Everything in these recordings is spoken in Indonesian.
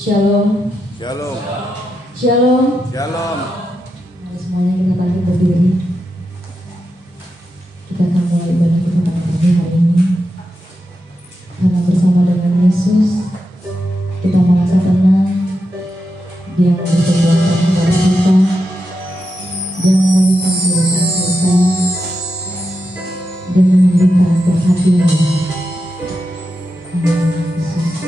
Shalom. Shalom. Shalom. Shalom. Mari semuanya kita bangkit berdiri. Kita akan mulai ibadah kita pada pagi hari ini. Karena bersama dengan Yesus kita merasa tenang. Dia memberikan berkat kepada kita. Dia memulihkan kehidupan kita. Dia memberikan perhatian. Amin. Yesus.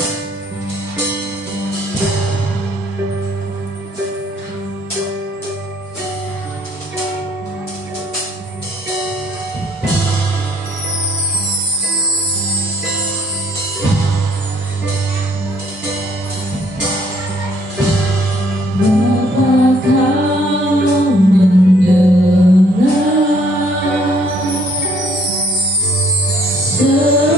So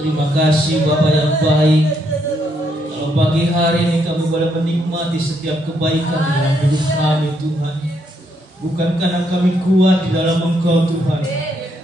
Terima kasih Bapa yang baik. Kalau pagi hari ini kami boleh menikmati setiap kebaikan di dalam hidup kami Tuhan. Bukan karena kami kuat di dalam Engkau Tuhan.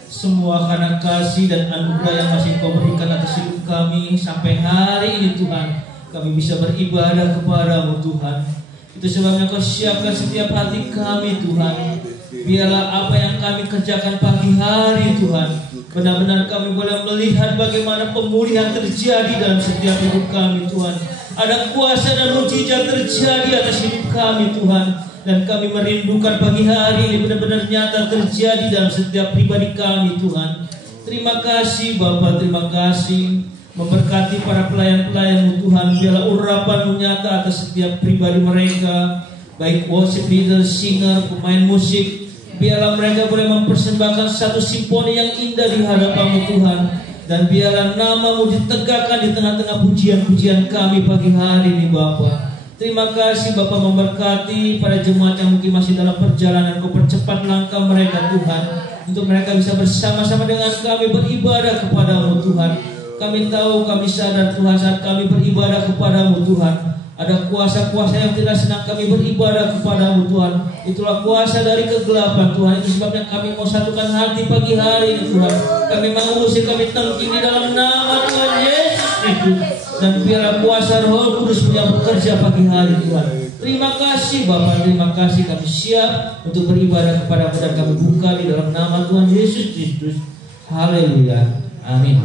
Semua karena kasih dan anugerah yang masih Kau berikan atas hidup kami sampai hari ini Tuhan. Kami bisa beribadah kepada-Mu Tuhan. Itu sebabnya Kau siapkan setiap hati kami Tuhan. Biarlah apa yang kami kerjakan pagi hari Tuhan, benar-benar kami boleh melihat bagaimana pemulihan terjadi dalam setiap hidup kami Tuhan. Ada kuasa dan mujizat terjadi atas hidup kami Tuhan. Dan kami merindukan pagi hari ini benar-benar nyata terjadi dalam setiap pribadi kami Tuhan. Terima kasih Bapa, terima kasih. Memberkati para pelayan-pelayan-Mu Tuhan. Biarlah urapan-Mu nyata atas setiap pribadi mereka, baik worship leader, singer, pemain musik. Biarlah mereka boleh mempersembahkan satu simfoni yang indah di hadapan-Mu Tuhan. Dan biarlah nama-Mu ditegakkan di tengah-tengah pujian-pujian kami pagi hari ini Bapa. Terima kasih Bapa, memberkati para jemaat yang mungkin masih dalam perjalanan. Kau percepat langkah mereka Tuhan, untuk mereka bisa bersama-sama dengan kami beribadah kepada-Mu Tuhan. Kami tahu, kami sadar Tuhan, saat kami beribadah kepada-Mu Tuhan, ada kuasa-kuasa yang tidak senang kami beribadah kepada-Mu Tuhan. Itulah kuasa dari kegelapan Tuhan. Itu sebabnya kami mau satukan hati pagi hari ini Tuhan. Kami mau usir, kami tangkap di dalam nama Tuhan Yesus Kristus. Dan biarlah kuasa Roh Kudus punya bekerja pagi hari Tuhan. Terima kasih Bapa, terima kasih. Kami siap untuk beribadah kepada-Mu dan kami buka di dalam nama Tuhan Yesus Kristus. Haleluya. Amin.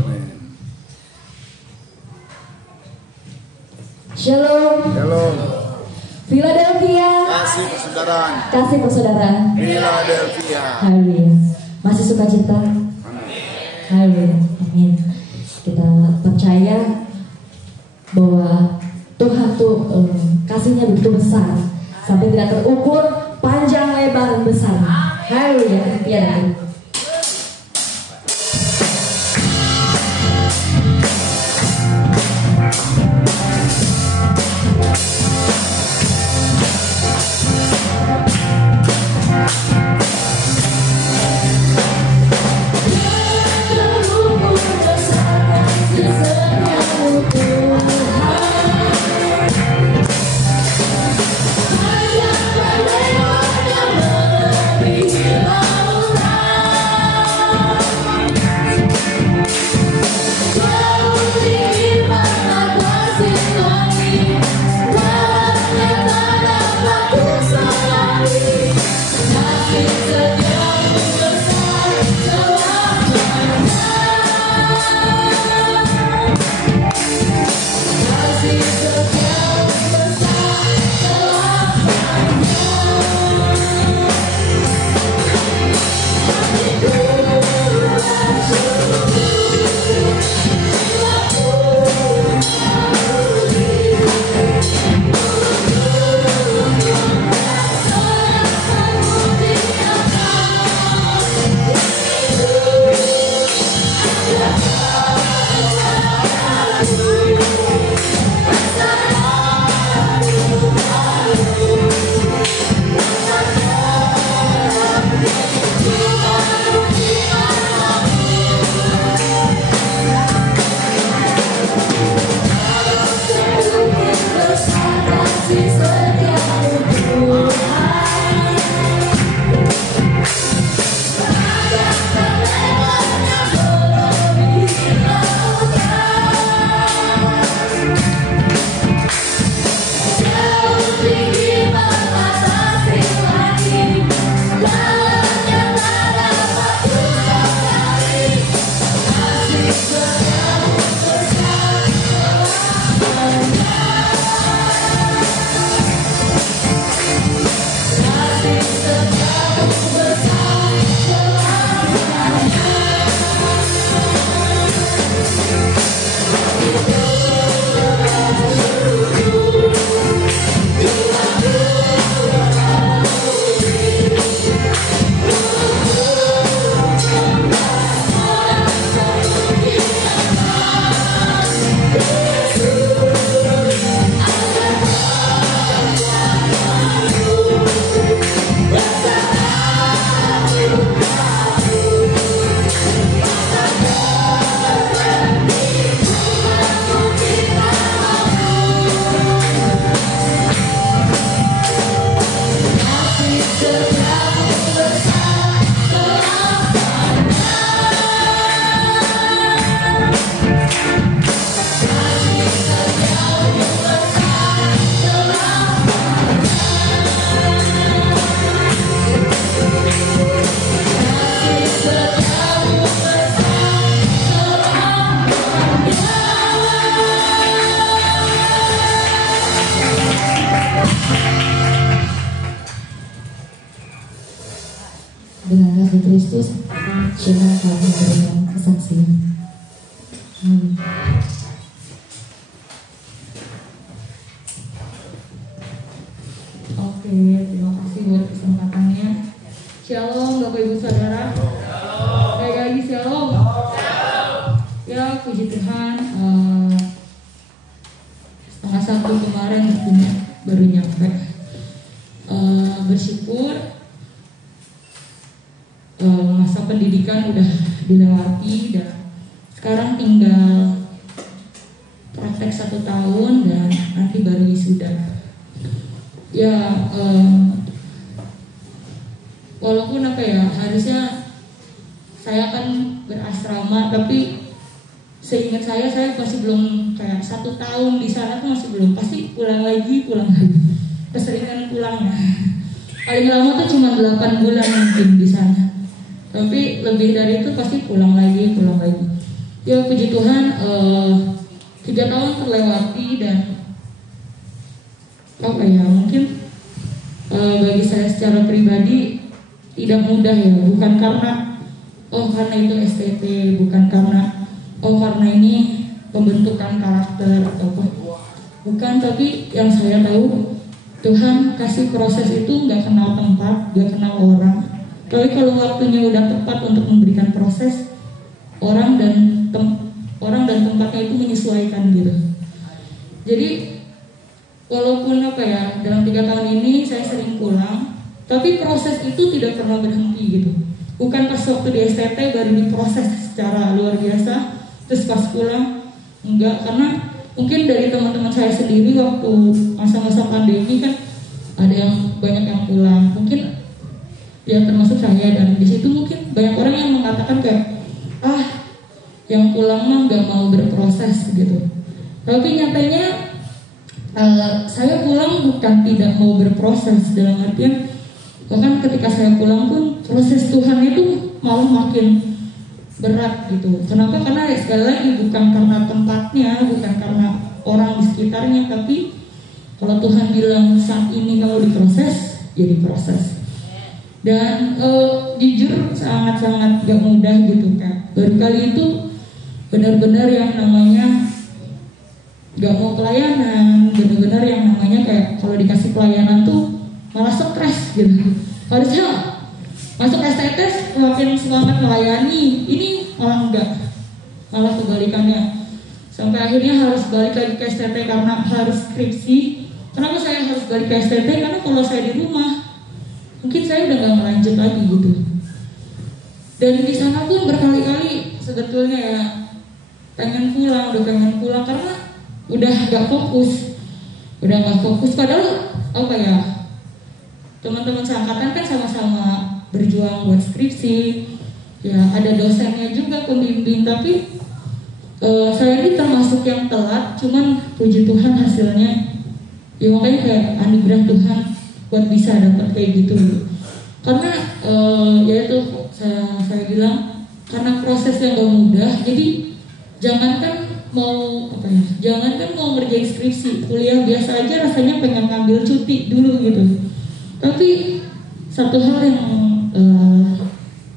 Shalom. Shalom. Philadelphia. Kasih persaudaraan. Kasih persaudaraan. Philadelphia. Haleluya. Masih sukacita. Haleluya. Amin. Kita percaya bahwa Tuhan tuh kasihnya begitu besar sampai tidak terukur, panjang, lebar, dan besar. Haleluya. Tiada. Hilang Tuhan akan memberikan kesaksian. Amin. Oke, terima kasih buat kesempatannya. Shalom Bapak Ibu Saudara. Sekali lagi shalom. Ya puji Tuhan, setengah satu kemarin baru nyampe. Bersyukur masa pendidikan udah dilewati dan sekarang tinggal praktek 1 tahun dan nanti baru wisuda. Ya walaupun harusnya saya kan berasrama, tapi seingat saya masih belum kayak 1 tahun di sana tuh masih belum, pasti pulang lagi keseringan pulangnya. Paling lama tuh cuma 8 bulan mungkin di sana, tapi lebih dari itu pasti pulang lagi. Ya puji Tuhan, 3 tahun terlewati dan mungkin bagi saya secara pribadi tidak mudah ya, bukan karena itu STT, bukan karena ini pembentukan karakter atau apa, bukan, tapi yang saya tahu Tuhan kasih proses itu nggak kenal tempat, nggak kenal orang. Tapi kalau waktunya udah tepat untuk memberikan proses, orang dan tempatnya itu menyesuaikan gitu. Jadi walaupun dalam 3 tahun ini saya sering pulang, tapi proses itu tidak pernah berhenti gitu. Bukan pas waktu di STT baru diproses secara luar biasa, terus pas pulang enggak, karena mungkin dari teman-teman saya sendiri waktu masa-masa pandemi kan ada yang banyak yang pulang, mungkin ya termasuk saya, dan di situ mungkin banyak orang yang mengatakan kayak yang pulang mah nggak mau berproses gitu. Tapi nyatanya saya pulang bukan tidak mau berproses, dalam artian bahkan ketika saya pulang pun proses Tuhan itu malah makin berat gitu. Kenapa? Karena sekali lagi bukan karena tempatnya, bukan karena orang di sekitarnya, tapi kalau Tuhan bilang saat ini kalau diproses, ya diproses. Dan jujur sangat-sangat gak mudah gitu kan. Baru kali itu benar-benar yang namanya gak mau pelayanan, benar-benar yang namanya kayak kalau dikasih pelayanan tuh malah stres gitu. Harusnya masuk STT semakin semangat melayani, ini malah enggak, malah kebalikannya. Sampai akhirnya harus balik lagi ke STT karena harus skripsi. Kenapa saya harus balik ke STT? Karena kalau saya di rumah, mungkin saya udah gak melanjut lagi gitu. Dan di sana pun berkali-kali sebetulnya ya pengen pulang karena udah gak fokus. Padahal teman-teman seangkatan kan sama-sama berjuang buat skripsi, ya ada dosennya juga pembimbing, tapi saya ini termasuk yang telat, cuman puji Tuhan hasilnya ya makanya kayak anugerah Tuhan buat bisa dapat kayak gitu. Karena ya itu saya bilang karena prosesnya gak mudah, jadi jangankan mau ngerjain skripsi, kuliah biasa aja rasanya pengen ngambil cuti dulu gitu. Tapi satu hal yang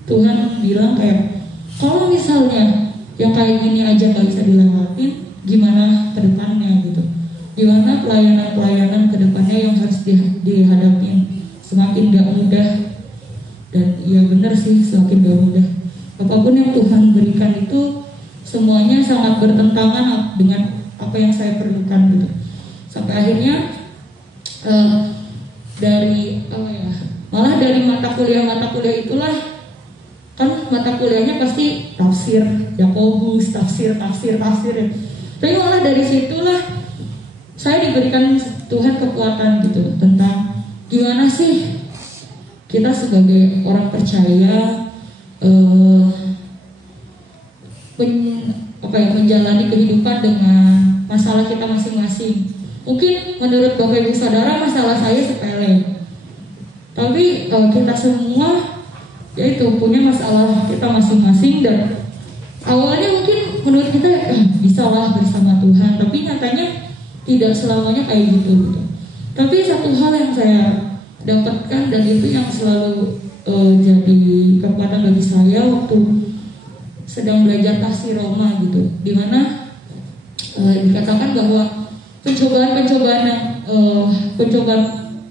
Tuhan bilang kayak kalau misalnya yang kayak gini aja gak bisa dilewatin, gimana ke depannya gitu, gimana pelayanan ke depannya yang harus dihadapin, semakin gak mudah. Dan ya benar sih, semakin gak mudah. Apapun yang Tuhan berikan itu semuanya sangat bertentangan dengan apa yang saya perlukan gitu. Sampai akhirnya malah dari mata kuliah itulah, kan mata kuliahnya pasti tafsir Yakobus, tafsir ya. Tapi malah dari situlah saya diberikan Tuhan kekuatan gitu tentang gimana sih kita sebagai orang percaya menjalani kehidupan dengan masalah kita masing-masing. Mungkin menurut Bapak Ibu Saudara masalah saya sepele, tapi kita semua yaitu punya masalah kita masing-masing, dan awalnya mungkin menurut kita bisalah bersama Tuhan, tapi nyatanya tidak selamanya kayak gitu. Tapi satu hal yang saya dapatkan dan itu yang selalu jadi kekuatan bagi saya waktu sedang belajar kasih Roma gitu, dimana dikatakan bahwa pencobaan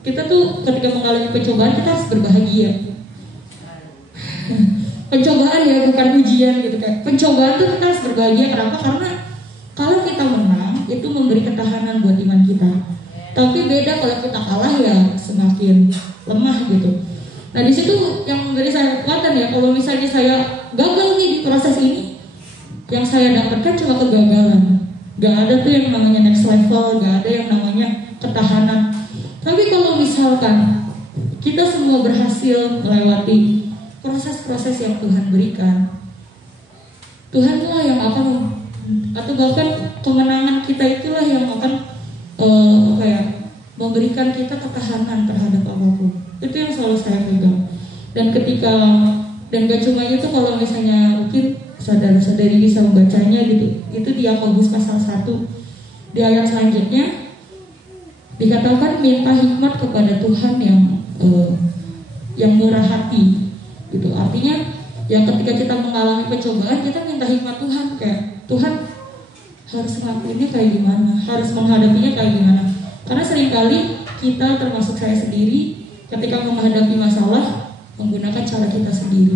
kita tuh ketika mengalami pencobaan kita harus berbahagia. Pencobaan ya, bukan ujian gitu kan. Pencobaan tuh kita harus berbahagia. Kenapa? Karena kalau kita menang itu memberi ketahanan buat iman kita. Tapi beda kalau kita kalah ya semakin lemah gitu. Nah di situ yang memberi saya kekuatan ya. Kalau misalnya saya gagal nih di proses ini, yang saya dapatkan cuma kegagalan. Gak ada tuh yang namanya next level, gak ada yang namanya ketahanan. Tapi kalau misalkan kita semua berhasil melewati proses-proses yang Tuhan berikan, Tuhan itulah yang akan, atau bahkan kemenangan kita itulah yang akan memberikan kita ketahanan terhadap apapun. Itu yang selalu saya pegang. Dan gak cuma itu, kalau misalnya mungkin saudara-saudari bisa membacanya gitu, itu di Yakobus pasal 1 di ayat selanjutnya dikatakan minta hikmat kepada Tuhan yang murah hati gitu. Artinya ya ketika kita mengalami pencobaan, kita minta hikmat Tuhan, kayak Tuhan harus ngelakuinnya kayak gimana, harus menghadapinya kayak gimana. Karena seringkali kita, termasuk saya sendiri, ketika menghadapi masalah menggunakan cara kita sendiri,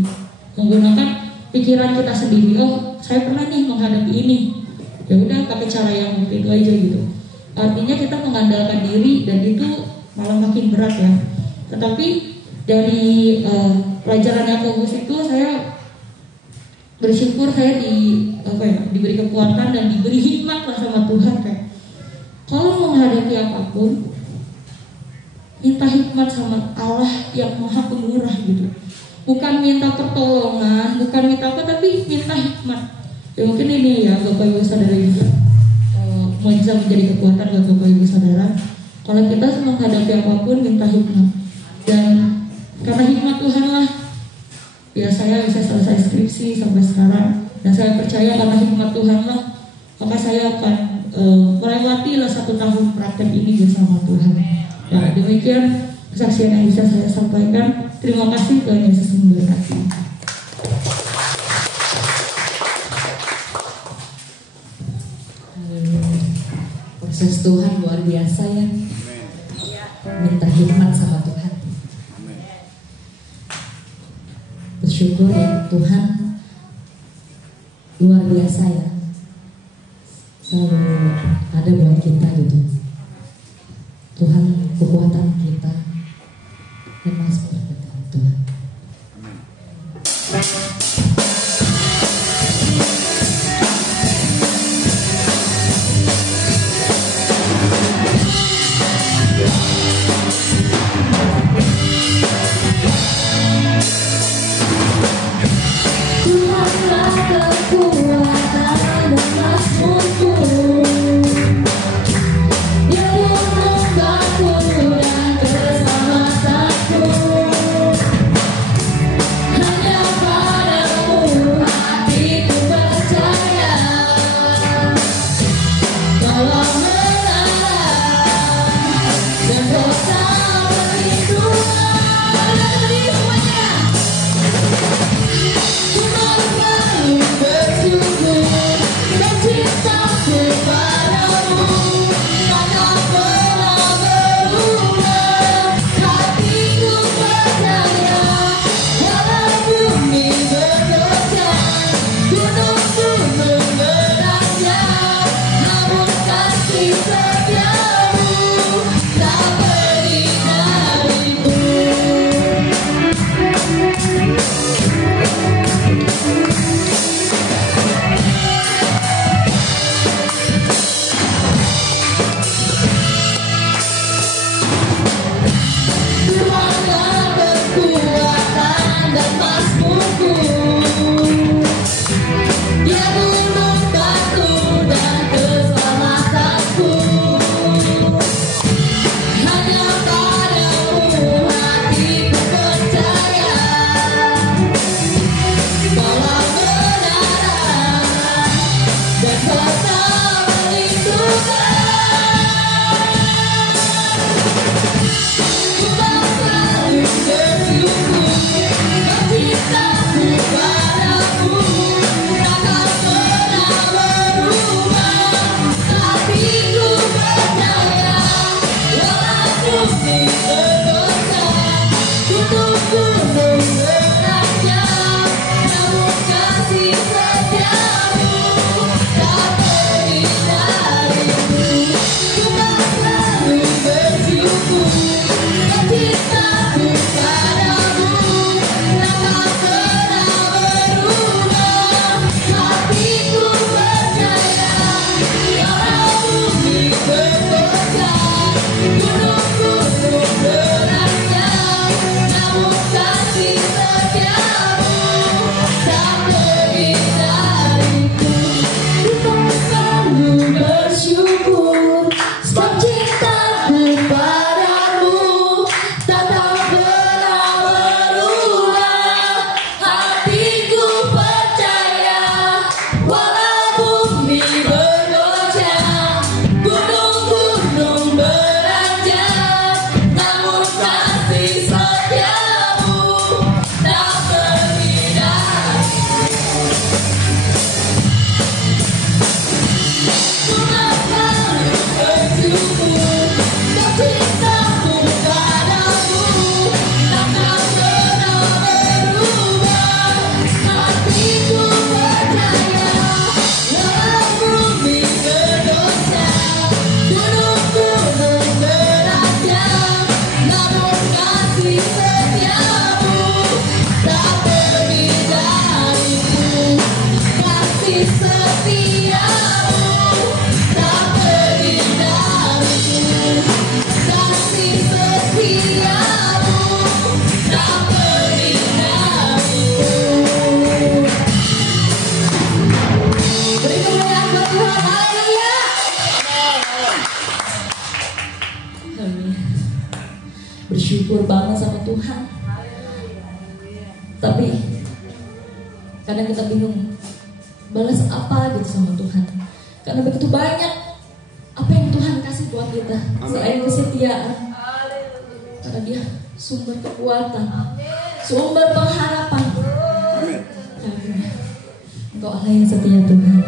menggunakan pikiran kita sendiri. Oh, saya pernah nih menghadapi ini, ya udah pakai cara yang itu aja gitu. Artinya kita mengandalkan diri, dan itu malah makin berat ya. Tetapi dari pelajaran Yakobus itu saya bersyukur saya diberi kekuatan dan diberi hikmat lah sama Tuhan, kayak kalau menghadapi apapun minta hikmat sama Allah yang Maha Pemurah gitu. Bukan minta pertolongan, bukan minta apa, tapi minta hikmat. Ya mungkin ini ya Bapak Ibu Saudara juga mau bisa menjadi kekuatan buat Bapak Ibu Saudara. Kalau kita menghadapi apapun minta hikmat. Dan karena hikmat Tuhan lah ya saya bisa selesai skripsi sampai sekarang. Dan saya percaya karena hikmat Tuhan lah, maka saya akan melewati lah 1 tahun praktek ini bersama Tuhan. Nah demikian kesaksian yang bisa saya sampaikan. Terima kasih, Tuhan Yesus memberkati. Proses Tuhan luar biasa ya. Minta hikmat sama Tuhan. Bersyukur ya, Tuhan luar biasa ya. Selalu ada buat kita gitu. Tuhan kekuatan kita. Dan Mas berkata Tuhan. Tuhanlah kekuatan dan Mazmurku, Dia yang membantu dan bersyukur banget sama Tuhan. Tapi kadang kita bingung balas apa gitu sama Tuhan, karena begitu banyak apa yang Tuhan kasih buat kita. Selain kesetiaan, karena Dia sumber kekuatan, sumber pengharapan. Haleluya. Engkau Allah yang setia Tuhan.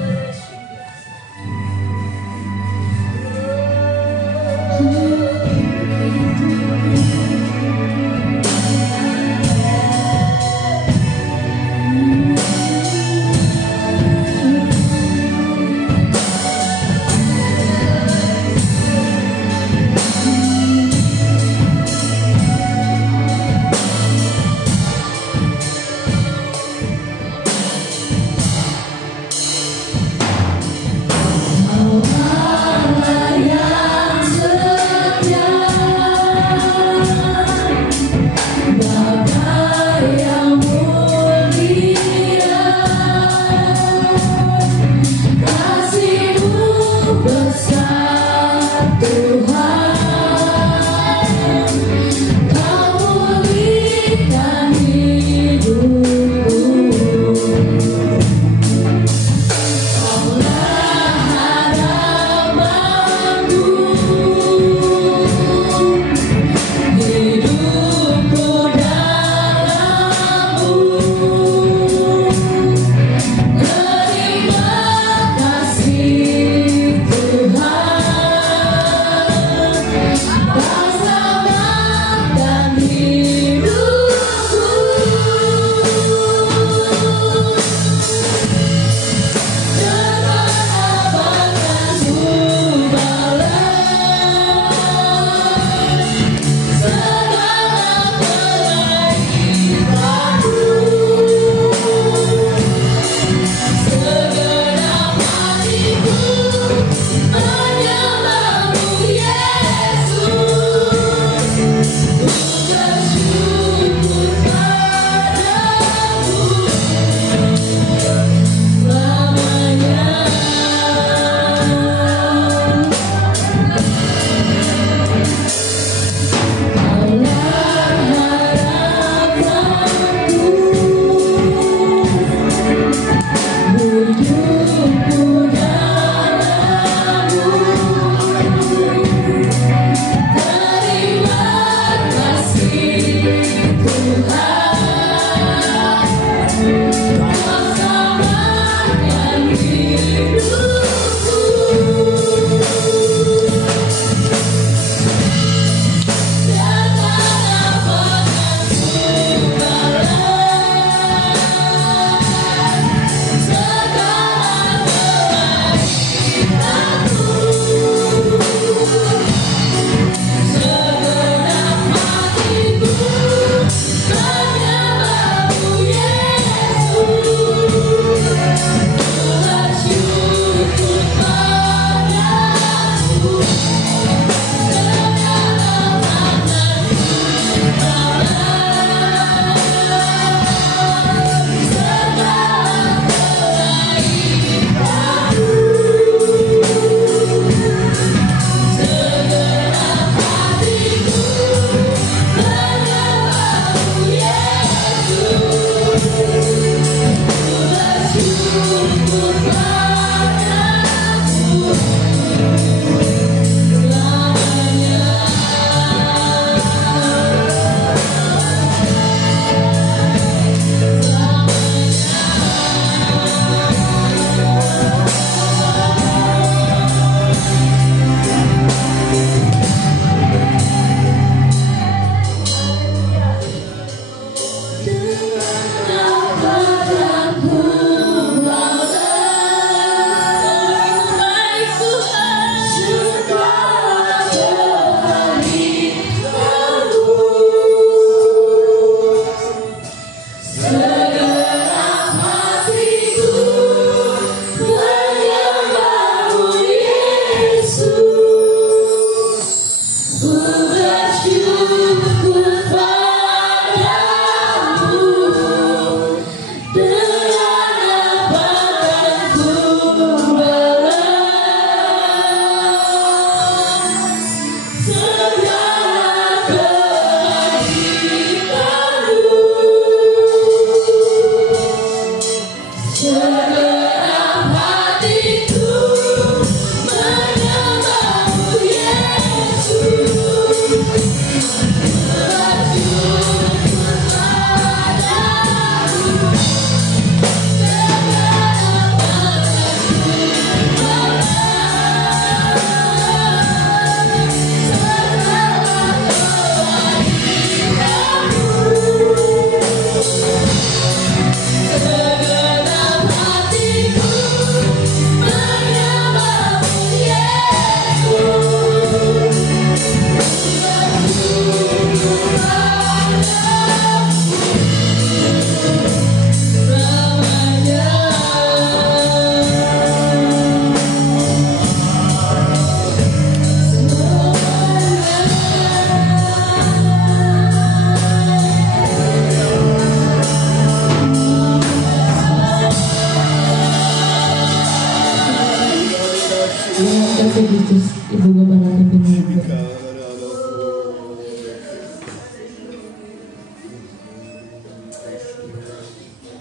Terima kasih Yesus, Ibu Gembala pimpinan.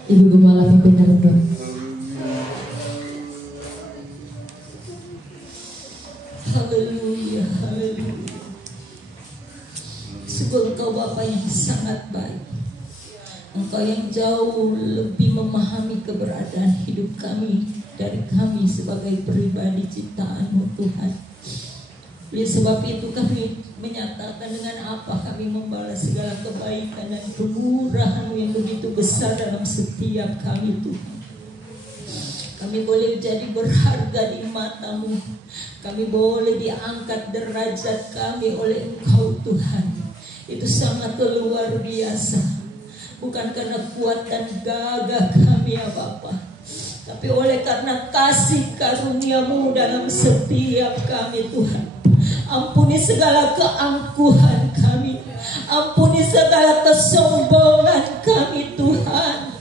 Ibu Gembala pimpinan doa. Haleluya, haleluya. Sungguh Engkau Bapa yang sangat baik. Engkau yang jauh lebih memahami keberadaan hidup kami dari kami sebagai pribadi ciptaan-Mu Tuhan. Oleh sebab itu kami menyatakan dengan apa kami membalas segala kebaikan dan kemurahan-Mu yang begitu besar dalam setiap kami Tuhan. Kami boleh menjadi berharga di mata-Mu. Kami boleh diangkat derajat kami oleh Engkau Tuhan. Itu sangat luar biasa. Bukan karena kuat dan gagah kami ya Bapa, tapi oleh karena kasih karunia-Mu dalam setiap kami Tuhan. Ampuni segala keangkuhan kami, ampuni segala kesombongan kami Tuhan.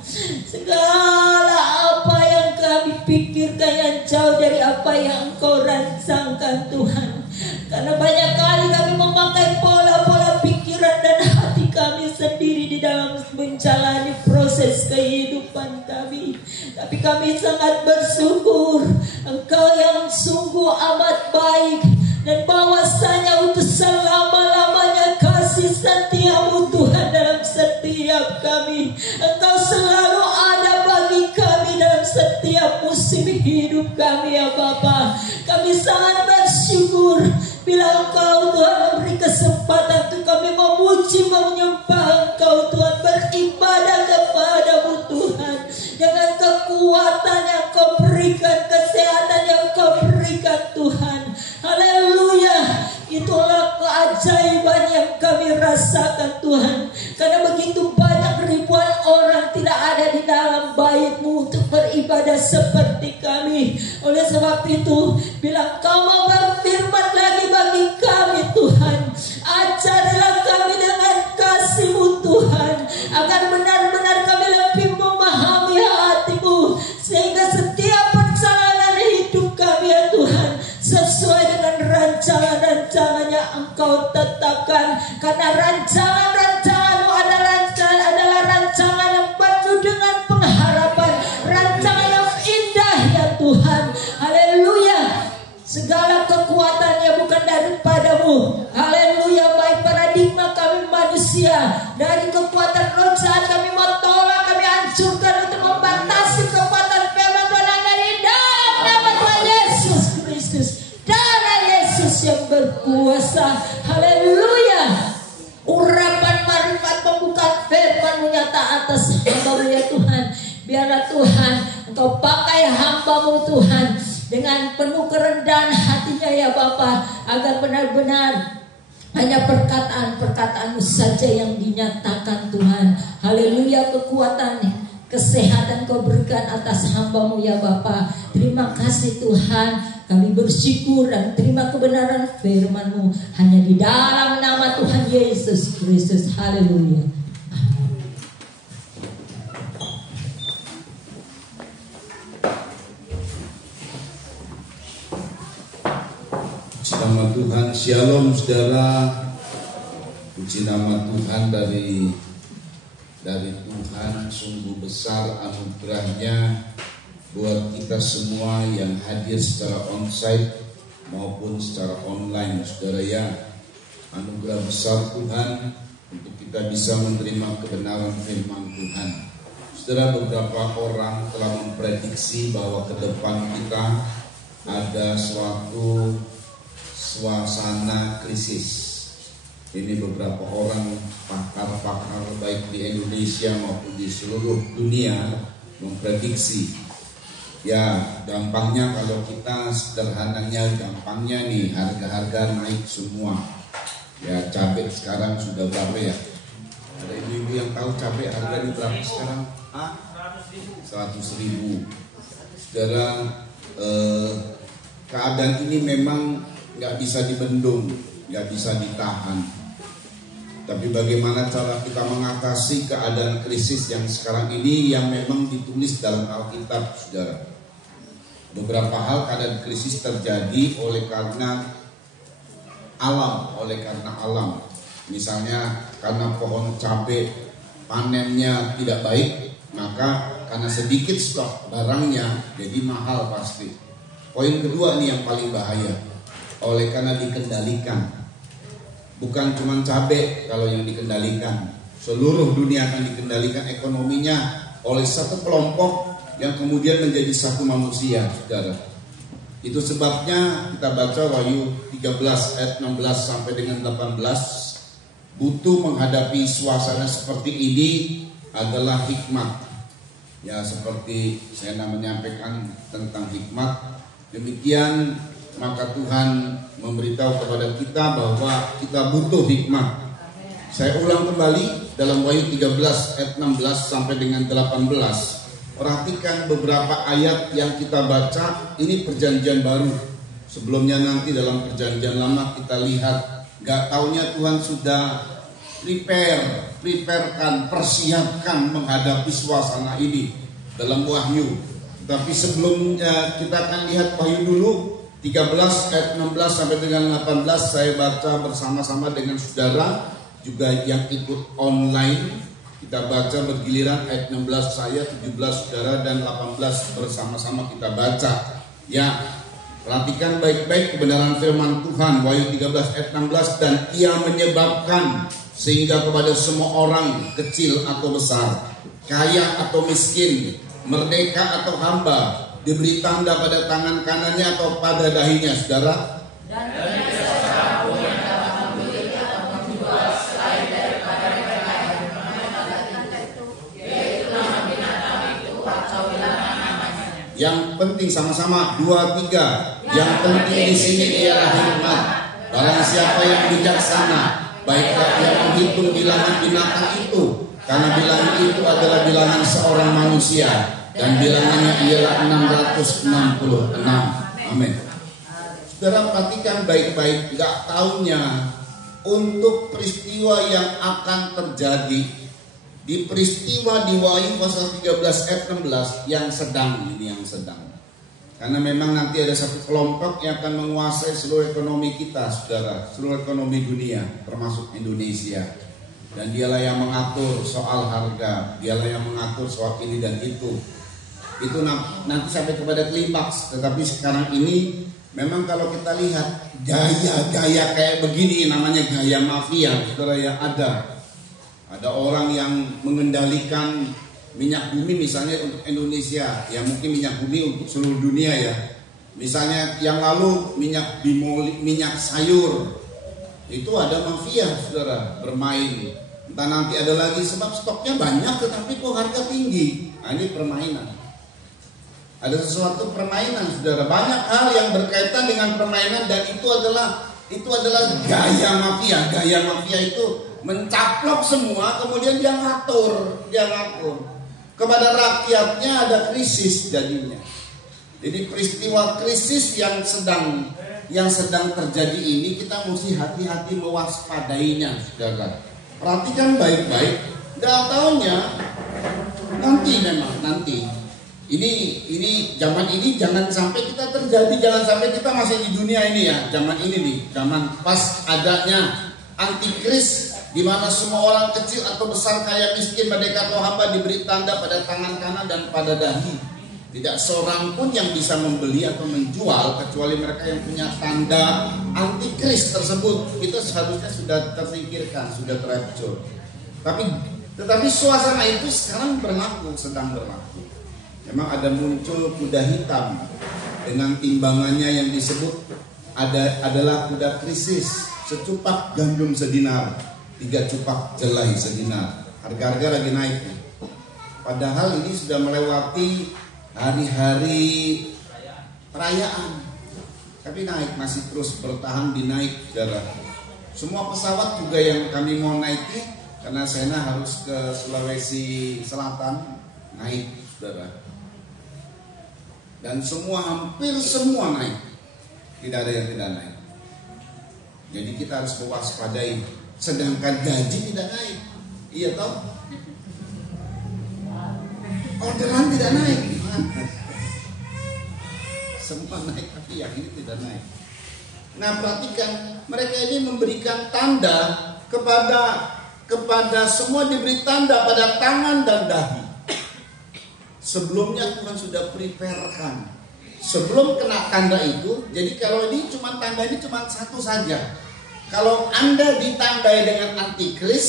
Segala apa yang kami pikirkan yang jauh dari apa yang Engkau rancangkan Tuhan. Karena banyak kali kami memakai pola-pola pikiran dan hati kami sendiri di dalam menjalani proses kehidupan kami. Tapi kami sangat bersyukur Engkau yang sungguh amat baik, dan bahwasanya untuk selama-lamanya kasih setia-Mu Tuhan dalam setiap kami. Engkau selalu ada bagi kami dalam setiap musim hidup kami ya Bapa. Kami sangat bersyukur bila Engkau Tuhan memberi kesempatan untuk kami memuji, menyembah Engkau Tuhan, beribadah kepada-Mu Tuhan. Dengan kekuatan yang Kau berikan, kesehatan yang Kau berikan Tuhan. Haleluya. Itulah keajaiban yang kami rasakan Tuhan. Karena begitu banyak ribuan orang tidak ada di dalam bait-Mu untuk beribadah seperti kami. Oleh sebab itu, bila Kau mau berfirman lagi bagi kami Tuhan, ajarilah kami dengan kasih-Mu Tuhan, agar benar-benar kami lebih memahami hati-Mu, sehingga setiap perjalanan hidup kami ya Tuhan sesuai dengan rancangan-rancangan yang Engkau tetapkan. Karena rancangan-rancangan-Mu adalah rancangan yang penuh dengan pengharapan, rancangan yang indah ya Tuhan. Haleluya. Segala kekuatannya bukan daripada-Mu. Haleluya. Baik paradigma kami manusia, dari kekuatan roh jahat kami mau tolak, kami hancurkan untuk membatasi kekuatan firman Tuhan yang dari dalam nama Tuhan Yesus Kristus. Darah Yesus yang berkuasa. Haleluya. Urapan marifat pembukaan firman-Mu nyata atas hamba-Mu ya Tuhan. Biarlah Tuhan Engkau pakai hamba-Mu Tuhan dengan penuh kerendahan hatinya ya Bapa, agar benar-benar hanya perkataan-perkataan-Mu saja yang dinyatakan Tuhan. Haleluya. Kekuatan, kesehatan Kau berikan atas hamba-Mu ya Bapa. Terima kasih Tuhan. Kami bersyukur dan terima kebenaran firman-Mu hanya di dalam nama Tuhan Yesus Kristus. Haleluya. Nama Tuhan, shalom saudara. Puji nama Tuhan, dari Tuhan sungguh besar anugerahnya buat kita semua yang hadir secara onsite maupun secara online saudara ya. Anugerah besar Tuhan untuk kita bisa menerima kebenaran firman Tuhan. Saudara, beberapa orang telah memprediksi bahwa ke depan kita ada suatu suasana krisis. Ini beberapa orang pakar-pakar baik di Indonesia maupun di seluruh dunia memprediksi. Ya, gampangnya kalau kita sederhananya, gampangnya nih, harga-harga naik semua. Ya, cabai sekarang sudah berapa ya? Ada ibu-ibu yang tahu cabai harganya berapa sekarang? 100.000. Saudara, keadaan ini memang nggak bisa dibendung, nggak bisa ditahan. Tapi bagaimana cara kita mengatasi keadaan krisis yang sekarang ini yang memang ditulis dalam Alkitab, saudara. Beberapa hal keadaan krisis terjadi oleh karena alam. Misalnya karena pohon cabai panennya tidak baik, maka karena sedikit stok barangnya jadi mahal pasti. Poin kedua nih yang paling bahaya, oleh karena dikendalikan. Bukan cuma cabai kalau yang dikendalikan, seluruh dunia akan dikendalikan ekonominya oleh satu kelompok yang kemudian menjadi satu manusia, saudara. Itu sebabnya kita baca Wahyu 13 ayat 16 sampai dengan 18, butuh menghadapi suasana seperti ini adalah hikmat. Ya, seperti saya menyampaikan tentang hikmat, demikian maka Tuhan memberitahu kepada kita bahwa kita butuh hikmat. Saya ulang kembali dalam Wahyu 13 ayat 16 sampai dengan 18. Perhatikan beberapa ayat yang kita baca, ini perjanjian baru. Sebelumnya nanti dalam perjanjian lama kita lihat, gak taunya Tuhan sudah persiapkan menghadapi suasana ini dalam Wahyu. Tapi sebelumnya kita akan lihat Wahyu dulu 13 ayat 16 sampai dengan 18. Saya baca bersama-sama dengan saudara juga yang ikut online. Kita baca bergiliran ayat 16 saya, 17 saudara, dan 18 bersama-sama kita baca. Ya, perhatikan baik-baik kebenaran firman Tuhan. Wahyu 13 ayat 16, dan ia menyebabkan sehingga kepada semua orang, kecil atau besar, kaya atau miskin, merdeka atau hamba, diberi tanda pada tangan kanannya atau pada dahinya, saudara. Yang penting sama-sama 2, 3. Yang penting di sini ialah hikmat. Barang siapa yang bijaksana, baiklah yang menghitung bilangan binatang itu, karena bilangan itu adalah bilangan seorang manusia, dan bilangannya ialah 666. Amin. Saudara perhatikan baik-baik, gak taunya untuk peristiwa yang akan terjadi di peristiwa di Wahyu pasal 13 ayat 16 yang sedang. Karena memang nanti ada satu kelompok yang akan menguasai seluruh ekonomi kita, saudara, seluruh ekonomi dunia, termasuk Indonesia. Dan dialah yang mengatur soal harga, dialah yang mengatur soal ini dan itu. Itu nanti sampai kepada klimaks. Tetapi sekarang ini memang kalau kita lihat gaya-gaya kayak begini, namanya gaya mafia, saudara, yang ada. Ada orang yang mengendalikan minyak bumi misalnya untuk Indonesia, ya mungkin minyak bumi untuk seluruh dunia ya. Misalnya yang lalu minyak bimoli, minyak sayur, itu ada mafia, saudara, bermain. Entah nanti ada lagi sebab stoknya banyak tetapi kok harga tinggi. Nah, ini permainan. Ada sesuatu permainan, saudara. Banyak hal yang berkaitan dengan permainan dan itu adalah gaya mafia. Gaya mafia itu mencaplok semua, kemudian dia ngatur. Kepada rakyatnya ada krisis jadinya. Jadi peristiwa krisis yang sedang terjadi ini kita mesti hati-hati mewaspadainya, saudara. Perhatikan baik-baik. Gak taunya nanti. Ini zaman ini jangan sampai kita terjadi, jangan sampai kita masih di dunia ini ya. Zaman ini nih, zaman pas adanya antikris, di mana semua orang kecil atau besar, kaya miskin, merdeka atau hamba diberi tanda pada tangan kanan dan pada dahi. Tidak seorang pun yang bisa membeli atau menjual kecuali mereka yang punya tanda antikris tersebut. Itu seharusnya sudah tersingkirkan, sudah terhancur. Tetapi suasana itu sekarang sedang berlaku. Memang ada muncul kuda hitam dengan timbangannya yang disebut adalah kuda krisis. Secupak gandum sedinar, 3 cupak jelai sedinar. Harga-harga lagi naik. Padahal ini sudah melewati hari-hari perayaan, tapi naik, masih terus bertahan di naik, saudara. Semua pesawat juga yang kami mau naiki, karena saya harus ke Sulawesi Selatan, naik, saudara. Dan hampir semua naik, tidak ada yang tidak naik. Jadi kita harus mewaspadai. Sedangkan gaji tidak naik, iya toh? Orderan tidak naik. semua naik, tapi yang ini tidak naik. Nah perhatikan, mereka ini memberikan tanda kepada semua, diberi tanda pada tangan dan dahi. Sebelumnya Tuhan sudah preparekan. Sebelum kena tanda itu, jadi kalau ini cuma tanda ini cuma satu saja. Kalau Anda ditandai dengan antikris,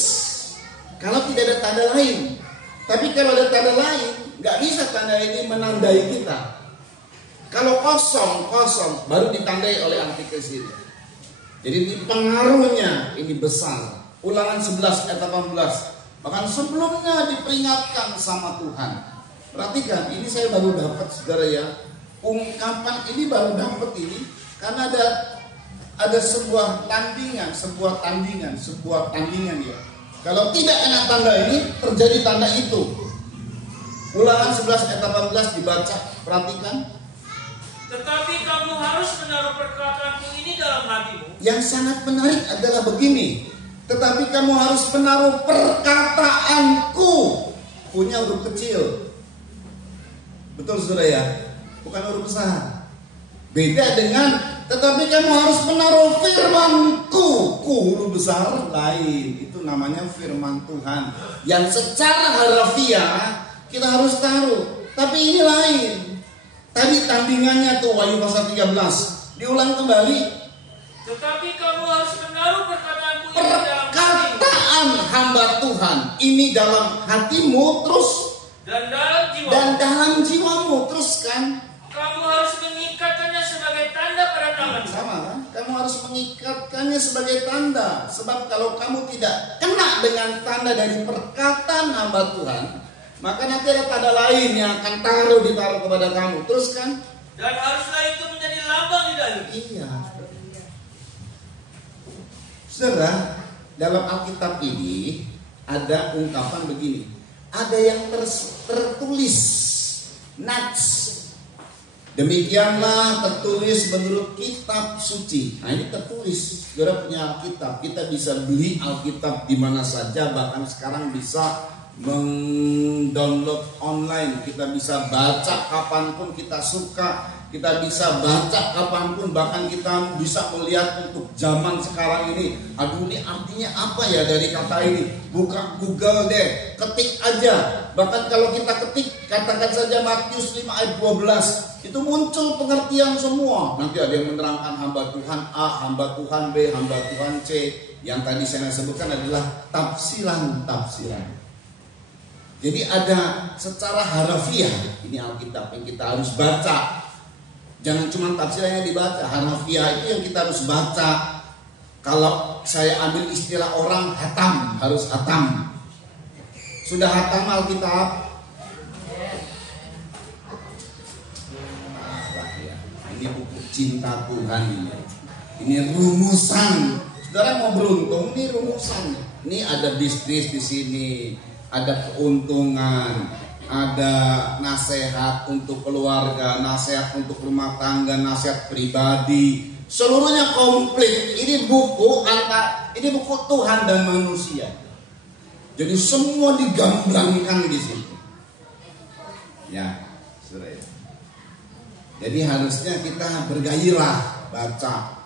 kalau tidak ada tanda lain. Tapi kalau ada tanda lain, nggak bisa tanda ini menandai kita. Kalau kosong baru ditandai oleh antikris ini. Jadi ini pengaruhnya ini besar. Ulangan 11 ayat 18. Bahkan sebelumnya diperingatkan sama Tuhan. Perhatikan, ini saya baru dapat saudara ya. Ungkapan ini baru dapat ini karena ada sebuah tandingan ya. Kalau tidak kena tanda ini, terjadi tanda itu. Ulangan 11 ayat 18 dibaca, perhatikan. Tetapi kamu harus menaruh perkataanku ini dalam hatimu. Yang sangat menarik adalah begini. Tetapi kamu harus menaruh perkataanku. Punya huruf kecil. Betul saudara ya? Bukan huruf besar. Beda dengan tetapi kamu harus menaruh firmanku. Huruf besar lain. Itu namanya firman Tuhan. Yang secara harfiah kita harus taruh. Tapi ini lain. Tadi tandingannya tuh Wahyu pasal 13. Diulang kembali. Tetapi kamu harus menaruh perkataanku ini dalam hatimu. Perkataan hamba Tuhan ini dalam hatimu terus. Dan dalam jiwamu terus kan. Kamu harus mengikatkannya sebagai tanda pada tanganmu. Sama kan? Kamu harus mengikatkannya sebagai tanda. Sebab kalau kamu tidak kena dengan tanda dari perkataan hamba Tuhan, maka nanti ada tanda lain yang akan ditaruh kepada kamu. Terus kan? Dan haruslah itu menjadi lambang di dalam. Iya. Saudara, dalam Alkitab ini ada ungkapan begini. Ada yang tertulis nats. Demikianlah tertulis menurut kitab suci. Nah ini tertulis. Saudara punya Alkitab. Kita bisa beli Alkitab di mana saja. Bahkan sekarang bisa mendownload online, kita bisa baca kapanpun kita suka, kita bisa baca kapanpun, bahkan kita bisa melihat untuk zaman sekarang ini. Aduh ini artinya apa ya dari kata ini? Buka Google deh, ketik aja. Bahkan kalau kita ketik, katakan saja Matius 5 ayat 12, itu muncul pengertian semua. Nanti ada yang menerangkan hamba Tuhan A, hamba Tuhan B, hamba Tuhan C. Yang tadi saya sebutkan adalah tafsiran. Jadi ada secara harfiah, ini Alkitab yang kita harus baca. Jangan cuma tafsirannya dibaca, harfiah itu yang kita harus baca. Kalau saya ambil istilah orang, hatam, harus hatam. Sudah hatam Alkitab? Ini buku cinta Tuhan ini. Ini rumusan. Saudara mau beruntung, ini rumusan. Ini ada bisnis di sini. Ada keuntungan, ada nasihat untuk keluarga, nasihat untuk rumah tangga, nasihat pribadi, seluruhnya komplit. Ini buku Tuhan dan manusia. Jadi semua digambarkan di situ. Ya, saudara. Jadi harusnya kita bergairah baca.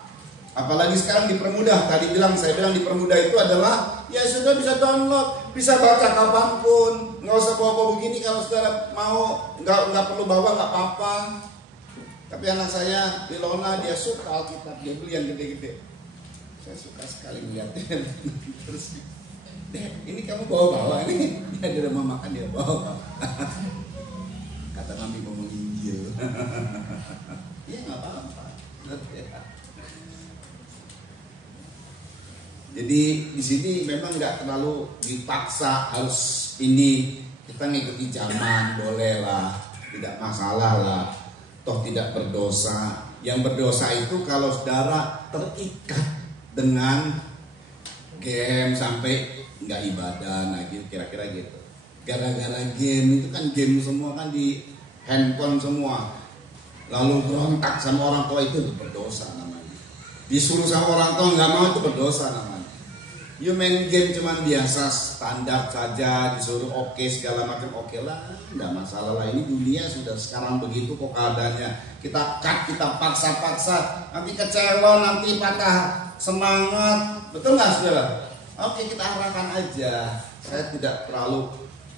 Apalagi sekarang dipermudah. Saya bilang dipermudah itu adalah ya sudah bisa download, bisa baca kapanpun, nggak usah bawa begini. Kalau saudara mau nggak perlu bawa nggak apa-apa. Tapi anak saya Ilona dia suka Alkitab, dia beli yang gede-gede. Saya suka sekali melihatnya. Terus, ini kamu bawa ini dia di rumah makan dia bawa. Kata kami mau menginjil. Iya nggak apa-apa. Jadi di sini memang nggak terlalu dipaksa harus ini, kita ngikuti zaman boleh lah, tidak masalah lah, toh tidak berdosa. Yang berdosa itu kalau saudara terikat dengan game sampai nggak ibadah, nah gitu, kira-kira gitu. Gara-gara game itu kan game semua kan di handphone semua, lalu berontak sama orang tua itu berdosa namanya. Disuruh sama orang tua nggak mau itu berdosa namanya. You main game cuman biasa standar saja, disuruh oke segala macam oke lah, nggak masalah lah. Ini dunia sudah sekarang begitu kok keadaannya. Kita cut, kita paksa-paksa, nanti kecewa, nanti patah semangat, betul nggak saudara? Oke, kita arahkan aja. Saya tidak terlalu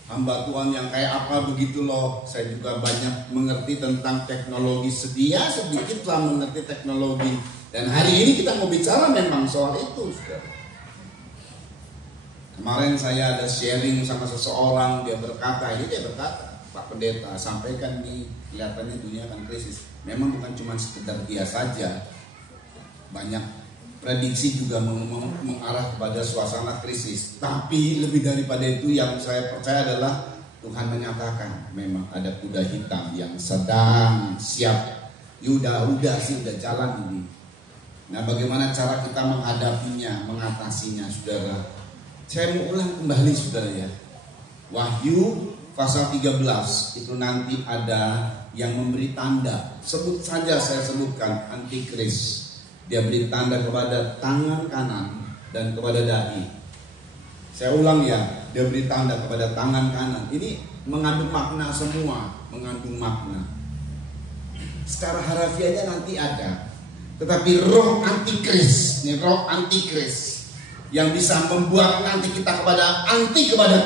hamba Tuhan yang kayak apa begitu loh. Saya juga banyak mengerti tentang teknologi, sedikit lah mengerti teknologi. Dan hari ini kita mau bicara memang soal itu, saudara. Kemarin saya ada sharing sama seseorang, dia berkata, Pak Pendeta, sampaikan nih, kelihatannya dunia akan krisis. Memang bukan cuma sekedar dia saja, banyak prediksi juga mengarah kepada suasana krisis. Tapi lebih daripada itu yang saya percaya adalah Tuhan menyatakan memang ada kuda hitam yang sedang siap. Udah jalan ini. Nah, bagaimana cara kita menghadapinya, mengatasinya, saudara? Saya mau ulang kembali, saudara ya. Wahyu pasal 13 itu nanti ada yang memberi tanda. Sebut saja saya sebutkan antikris. Dia beri tanda kepada tangan kanan dan kepada dahi. Saya ulang ya, dia beri tanda kepada tangan kanan. Ini mengandung makna semua, mengandung makna. Secara harafiahnya nanti ada. Tetapi roh antikris, ini roh antikris yang bisa membuat nanti kita kepada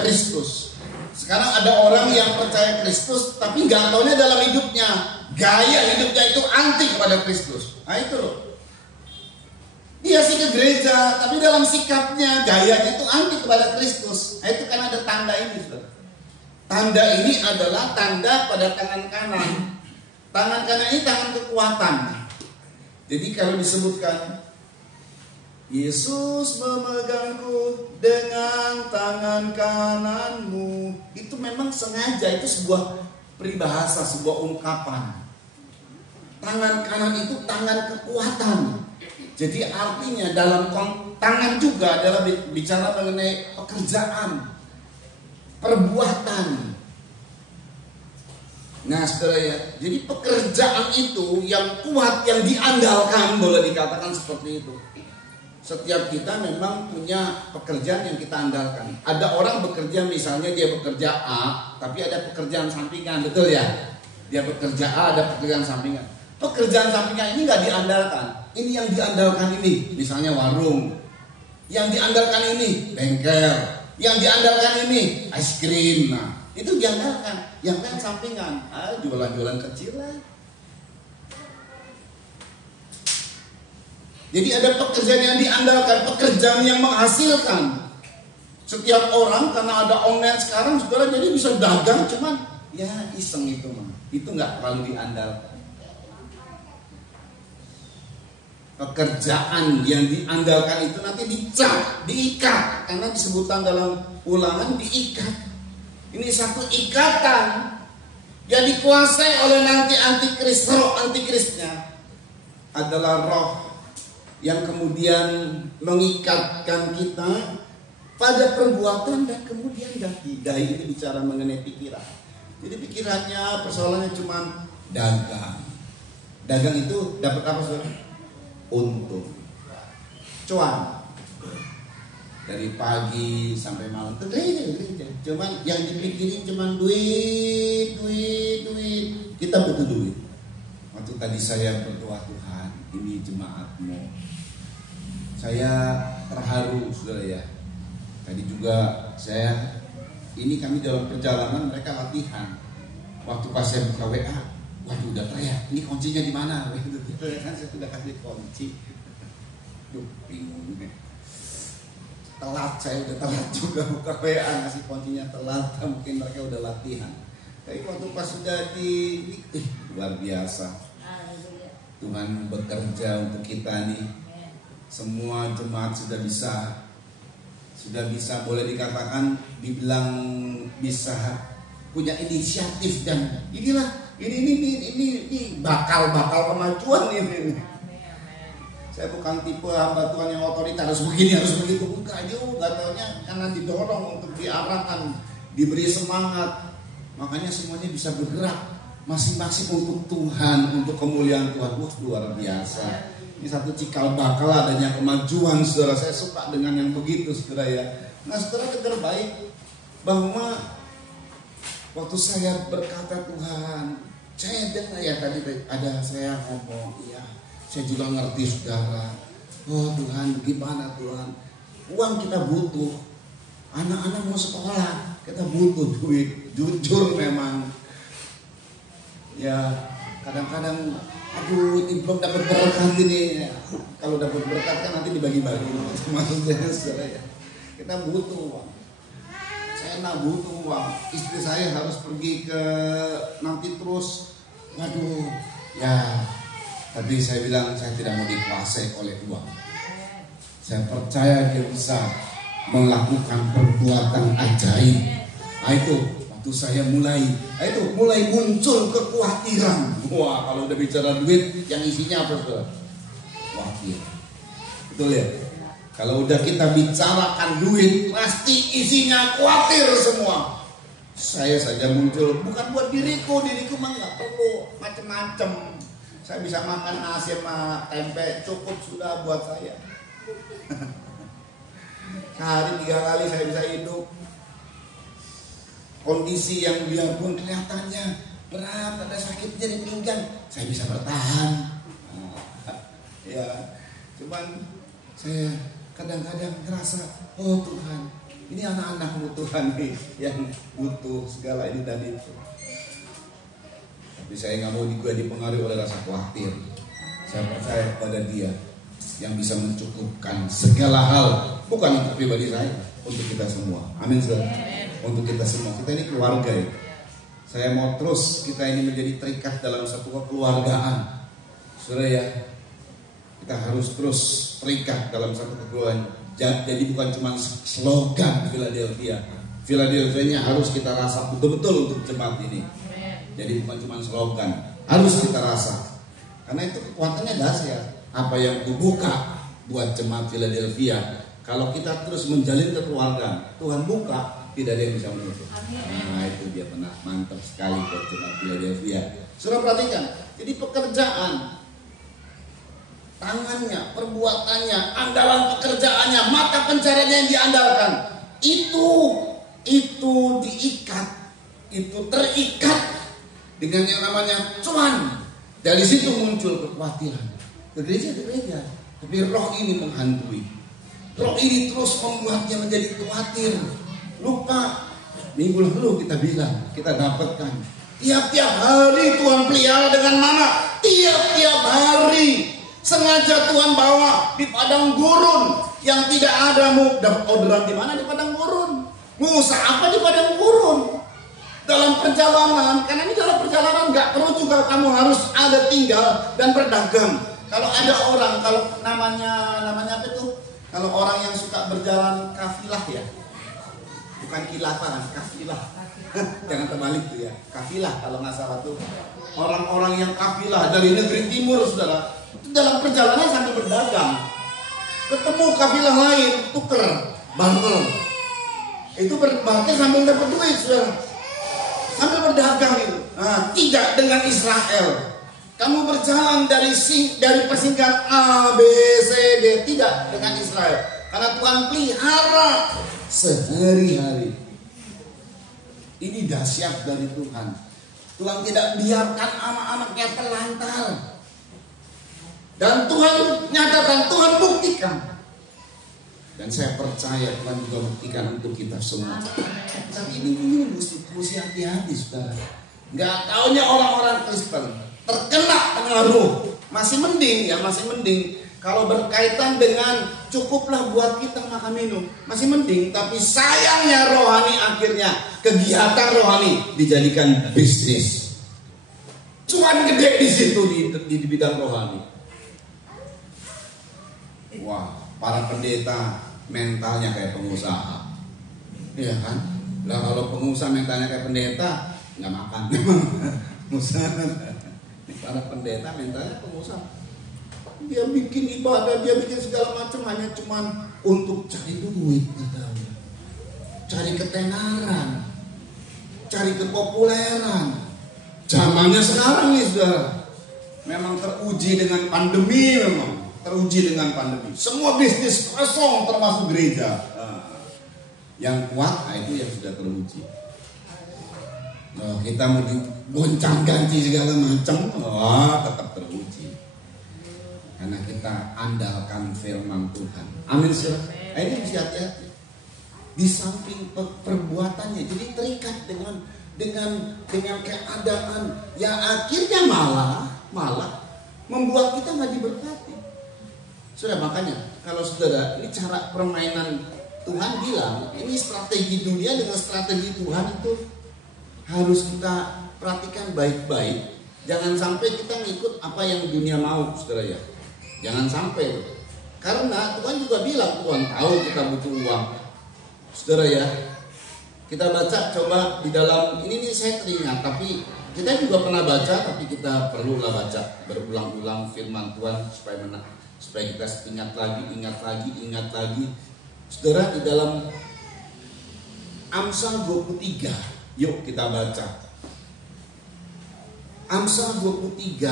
Kristus. Sekarang ada orang yang percaya Kristus tapi nggak taunya dalam hidupnya, gaya hidupnya itu anti kepada Kristus. Nah itu loh. Dia sih ke gereja tapi dalam sikapnya, gayanya itu anti kepada Kristus. Nah itu kan ada tanda ini, saudara. Tanda ini adalah tanda pada tangan kanan. Tangan kanan ini tangan kekuatan. Jadi kalau disebutkan Yesus memegangku dengan tangan kananmu, itu memang sengaja, itu sebuah peribahasa, sebuah ungkapan. Tangan kanan itu tangan kekuatan. Jadi artinya dalam tangan juga adalah bicara mengenai pekerjaan, perbuatan. Nah saudara ya, jadi pekerjaan itu yang kuat, yang diandalkan, boleh dikatakan seperti itu. Setiap kita memang punya pekerjaan yang kita andalkan. Ada orang bekerja, misalnya dia bekerja A, tapi ada pekerjaan sampingan, betul ya? Dia bekerja A, ada pekerjaan sampingan. Pekerjaan sampingan ini nggak diandalkan. Ini yang diandalkan ini, misalnya warung. Yang diandalkan ini bengkel. Yang diandalkan ini es krim. Nah, itu diandalkan. Yang lain sampingan. Jualan-jualan kecil lah. Jadi ada pekerjaan yang diandalkan, pekerjaan yang menghasilkan. Setiap orang karena ada online sekarang, saudara, jadi bisa dagang, cuman ya iseng itu mah. Itu nggak terlalu diandalkan. Pekerjaan yang diandalkan itu nanti dicap, diikat, karena disebutkan dalam Ulangan diikat. Ini satu ikatan yang dikuasai oleh nanti antikris. Roh antikrisnya adalah roh yang kemudian mengikatkan kita pada perbuatan dan kemudian dahi. Dahi itu bicara mengenai pikiran. Jadi pikirannya, persoalannya cuma dagang. Dagang itu dapat apa saudara? Untung, cuan. Dari pagi sampai malam ke gereja. Cuman yang dipikirin cuman duit. Kita butuh duit. Waktu tadi saya berdoa, Tuhan, ini jemaatmu. Saya terharu, saudara ya. Tadi juga ini kami dalam perjalanan, mereka latihan. Waktu pas saya buka WA, waduh udah teriak, ini kuncinya di mana? Kan saya sudah kasih kunci. Duh, bingung. Saya udah telat juga buka WA, ngasih kuncinya telat. Mungkin mereka udah latihan. Tapi waktu pas sudah luar biasa. Tuhan bekerja untuk kita nih. Semua jemaat sudah bisa boleh dikatakan dibilang bisa punya inisiatif, dan inilah ini bakal kemajuan ini. Saya bukan tipe hamba Tuhan yang otoriter, harus begini harus begitu, bukan. Dia nggak taunya karena didorong untuk diarahkan, diberi semangat, makanya semuanya bisa bergerak masing-masing untuk Tuhan, untuk kemuliaan Tuhan. Wah, luar biasa. Ini satu cikal bakal adanya kemajuan, saudara. Saya suka dengan yang begitu, saudara ya. Nah, saudara dengar baik bahwa waktu saya berkata Tuhan, saya dengar ya tadi ada saya ngomong, ya saya juga ngerti saudara. Oh Tuhan, gimana Tuhan? Uang kita butuh, anak-anak mau sekolah, kita butuh duit. Jujur memang, ya kadang-kadang, aduh ini belum dapat berkat ini. Kalau dapat berkat kan nanti dibagi-bagi. Maksudnya saudara ya, kita butuh uang. Saya nggak butuh uang. Istri saya harus pergi ke nanti terus. Waduh, ya. Tapi saya bilang saya tidak mau dikuasai oleh uang. Saya percaya dia bisa melakukan perbuatan ajaib. Nah itu waktu saya mulai muncul kekhawatiran. Wah, kalau udah bicara duit, yang isinya apa saudara? Khawatir. Betul ya? Kalau udah kita bicarakan duit, pasti isinya khawatir semua. Saya saja muncul, bukan buat diriku mah nggak perlu macem-macem. Saya bisa makan nasi sama tempe, cukup sudah buat saya. Sehari 3 kali saya bisa hidup. Kondisi yang biarpun kelihatannya berat, ada sakitnya di pinggang, saya bisa bertahan. Ya, cuman saya kadang-kadang ngerasa, oh Tuhan, ini anak-anakmu Tuhan nih yang butuh segala ini dan itu. Tapi saya nggak mau juga dipengaruhi oleh rasa khawatir. Saya percaya kepada Dia yang bisa mencukupkan segala hal, bukan untuk pribadi saya, untuk kita semua. Amin saudara. Untuk kita semua, kita ini keluarga ya. Saya mau terus kita ini menjadi terikat dalam satu kekeluargaan, saudara ya. Kita harus terus terikat dalam satu kekeluargaan. Jadi bukan cuma slogan Philadelphia. Philadelphia-nya harus kita rasa betul-betul untuk jemaat ini. Jadi bukan cuma slogan, harus kita rasa. Karena itu kekuatannya dahsyat. Apa yang kubuka buat jemaat Philadelphia, kalau kita terus menjalin kekeluargaan, Tuhan buka, tidak ada yang bisa menutup. Nah itu dia benar, mantap sekali buat jemaat Philadelphia. Saudara perhatikan, jadi pekerjaan, tangannya, perbuatannya, andalan pekerjaannya, mata pencariannya yang diandalkan, itu diikat, itu terikat dengan yang namanya cuan. Dari situ muncul kekhawatiran. Ke gereja, tapi roh ini menghantui. Roh ini terus membuatnya menjadi khawatir. Lupa, minggu lalu kita bilang, kita dapatkan tiap-tiap hari Tuhan pelihara dengan mana? Tiap-tiap hari sengaja Tuhan bawa di padang gurun yang tidak ada. Mau dapat orderan di mana? Di padang gurun. Mau usaha apa di padang gurun? Dalam perjalanan, karena ini dalam perjalanan nggak perlu juga kamu harus ada tinggal dan berdagang. Kalau ada orang, kalau namanya apa itu? Kalau orang yang suka berjalan kafilah ya, bukan kilafah, kafilah. Jangan terbalik tuh ya, kafilah kalau nggak salah tuh. Orang-orang yang kafilah dari negeri timur, saudara, itu dalam perjalanan sambil berdagang, ketemu kafilah lain, tuker, bangkel. Itu berarti sambil dapat duit, saudara, sambil berdagang itu. Nah, tidak dengan Israel. Kamu berjalan dari persinggahan A, B, C, D, tidak dengan Israel. Karena Tuhan pelihara sehari-hari. Ini dahsyat dari Tuhan. Tuhan tidak biarkan anak-anaknya terlantar. Dan Tuhan nyatakan, Tuhan buktikan. Dan saya percaya Tuhan juga buktikan untuk kita semua. Tapi ini mesti hati-hati, saudara. Gak taunya orang-orang Kristen terkena pengaruh, masih mending. Kalau berkaitan dengan cukuplah buat kita makan minum, masih mending. Tapi sayangnya rohani akhirnya kegiatan rohani dijadikan bisnis. Cuan gede di situ di bidang rohani. Wah, para pendeta mentalnya kayak pengusaha, ya kan? Lah kalau pengusaha mentalnya kayak pendeta, nggak makan. Pengusaha. Para pendeta mentalnya pengusaha, dia bikin ibadah, dia bikin segala macam hanya cuman untuk cari duit, cari ketenaran, cari kepopuleran. Zamannya sekarang nih saudara, memang teruji dengan pandemi memang. teruji dengan pandemi. Semua bisnis kosong termasuk gereja. Yang kuat, itu yang sudah teruji. Kita mau digoncang ganti segala macam, tetap teruji. Karena kita andalkan firman Tuhan. Amin. Ini mesti hati-hati. Di samping perbuatannya, jadi terikat dengan keadaan yang akhirnya malah membuat kita nggak diberkati. Sudah, makanya kalau saudara, ini cara permainan Tuhan bilang, ini strategi dunia dengan strategi Tuhan itu harus kita perhatikan baik-baik. Jangan sampai kita ngikut apa yang dunia mau, saudara ya. Jangan sampai. Karena Tuhan juga bilang, Tuhan tahu kita butuh uang. Saudara ya, kita baca coba di dalam ini nih, saya teringat, tapi kita juga pernah baca, tapi kita perlulah baca berulang-ulang firman Tuhan supaya kita ingat lagi. Saudara, di dalam Amsal 23, yuk kita baca. Amsal 23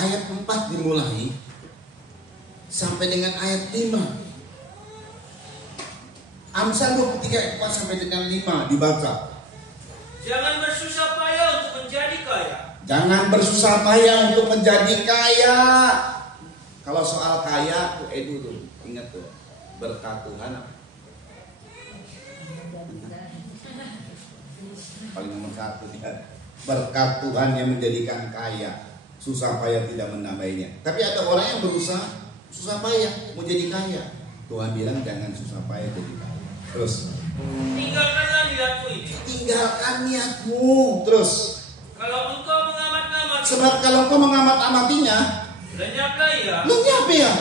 ayat 4 dimulai sampai dengan ayat 5. Amsal 23 ayat 4 sampai dengan 5 dibaca. Jangan bersusah payah untuk menjadi kaya. Jangan bersusah payah untuk menjadi kaya. Kalau soal kaya, tuh Edu tuh, ingat tuh, berkat Tuhan apa? Paling nomor 1 dia. Berkat Tuhan yang menjadikan kaya. Susah payah tidak menambahnya. Tapi ada orang yang berusaha susah payah mau jadi kaya. Tuhan bilang jangan susah payah jadi kaya. Terus, tinggalkanlah niatmu ini. Tinggalkan niatmu. Terus, kalau engkau mengamat-ngamati, sebab kalau engkau mengamat-amatinya, lenyaplah ia. Lenyap ya.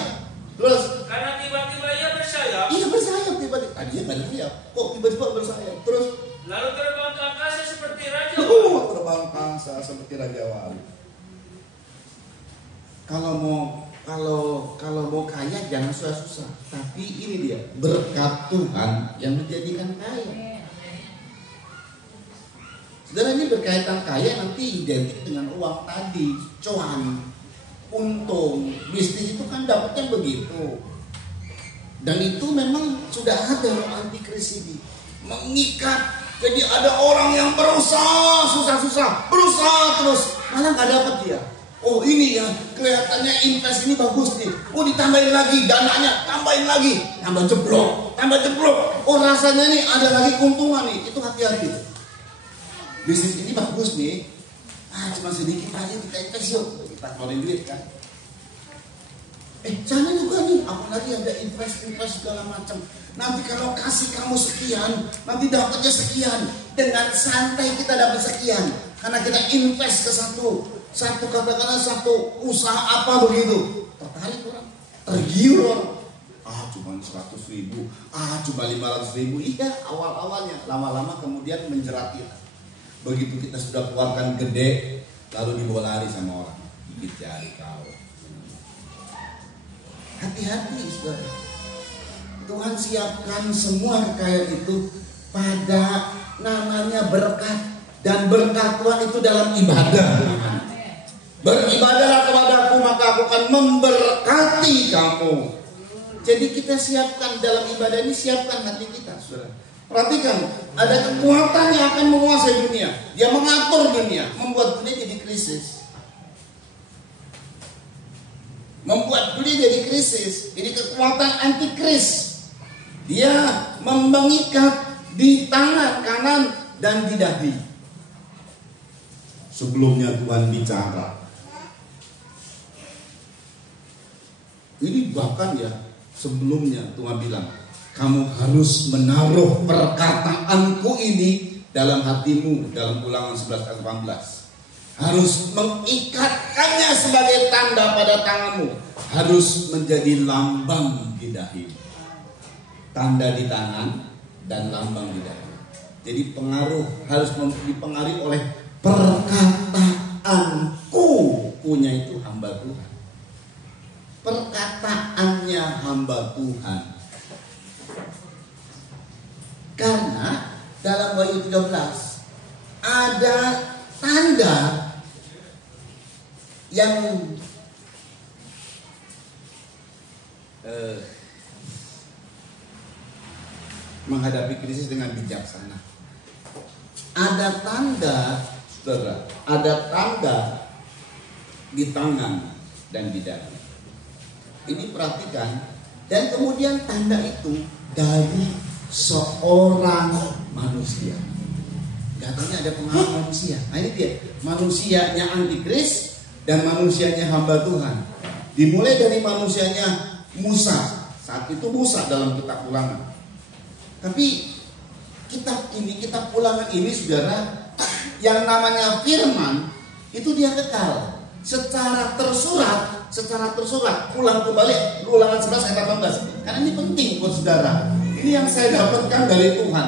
Terus, karena tiba-tiba ia bersayap. Iya bersayap tiba-tiba. Tadinya nggak ada sayap, kok tiba-tiba bersayap. Terus, lalu terbang ke angkasa seperti raja. Terbang ke angkasa seperti raja wali. Kalau mau kaya jangan susah-susah. Tapi ini dia, berkat Tuhan yang menjadikan kaya. Saudara, ini berkaitan kaya nanti identik dengan uang tadi, cuan, untung. Bisnis itu kan dapatnya begitu. Dan itu memang sudah ada loh antikris ini. Mengikat. Jadi ada orang yang berusaha susah-susah, berusaha terus, malah nggak dapat dia. Oh ini ya, kelihatannya invest ini bagus nih. Oh ditambahin lagi dananya, tambahin lagi, tambah jeblok. Oh rasanya nih ada lagi keuntungan nih. Itu hati-hati. Bisnis ini bagus nih. Cuma sedikit aja kita invest yuk. Kita keluarin duit kan. Sana juga nih, apalagi ada invest segala macam. Nanti kalau kasih kamu sekian, nanti dapatnya sekian. Dengan santai kita dapat sekian. Karena kita invest ke satu katakanlah satu usaha apa begitu. Tertarik orang, tergiur orang. Cuma 100.000, cuma 500.000. Iya awal-awalnya, lama-lama kemudian menjerat kita. Begitu kita sudah keluarkan gede, lalu dibawa lari sama orang. Gigit jari kau. Hati-hati saudara. Tuhan siapkan semua kekayaan itu pada namanya berkat. Dan berkat Tuhan itu dalam ibadah. Beribadahlah kepadaku maka aku akan memberkati kamu. Jadi kita siapkan dalam ibadah ini, siapkan hati kita saudara. Perhatikan, ada kekuatan yang akan menguasai dunia. Dia mengatur dunia, membuat dunia jadi krisis. Ini kekuatan antikris. Dia mengikat di tangan kanan dan di dahi. Sebelumnya Tuhan bicara. Ini bahkan ya, sebelumnya Tuhan bilang, kamu harus menaruh perkataanku ini dalam hatimu, dalam Ulangan 11 ayat 18. Harus mengikatkannya sebagai tanda pada tanganmu. Harus menjadi lambang di dahi. Tanda di tangan dan lambang di dahi. Jadi pengaruh harus dipengaruhi oleh perkataanku. Punya itu hamba Tuhan. Perkataannya hamba Tuhan. Karena dalam Wahyu 13 ada tanda yang menghadapi krisis dengan bijaksana. Ada tanda, saudara, ada tanda di tangan dan di dada. Ini perhatikan, dan kemudian tanda itu dari seorang manusia. Katanya ada pengaruh manusia. Nah ini dia, manusianya antikris dan manusianya hamba Tuhan. Dimulai dari manusianya Musa. Saat itu Musa dalam kitab Ulangan. Tapi kitab Ulangan ini, saudara, yang namanya firman itu dia kekal secara tersurat ulang kembali Ulangan 11 ayat 18. Karena ini penting buat saudara. Ini yang saya dapatkan dari Tuhan.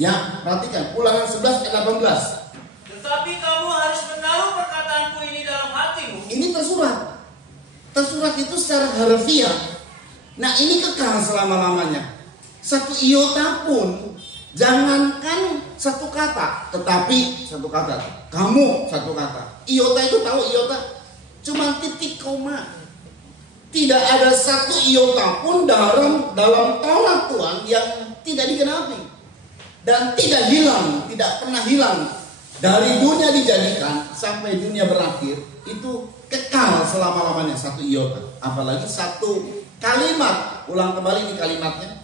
Ya, perhatikan Ulangan 11 ayat 18. Tetapi kamu harus menaruh perkataanku ini dalam hatimu. Ini tersurat. Tersurat itu secara harfiah. Nah, ini kekal selama-lamanya. Satu iota pun, jangankan satu kata, tetapi satu kata. Kamu satu kata. Iota itu tahu iota? Cuma titik koma. Tidak ada satu iota pun dalam Taurat Tuhan yang tidak digenapi. Dan tidak hilang, tidak pernah hilang. Dari dunia dijadikan sampai dunia berakhir, itu kekal selama-lamanya satu iota. Apalagi satu kalimat. Ulang kembali ini kalimatnya.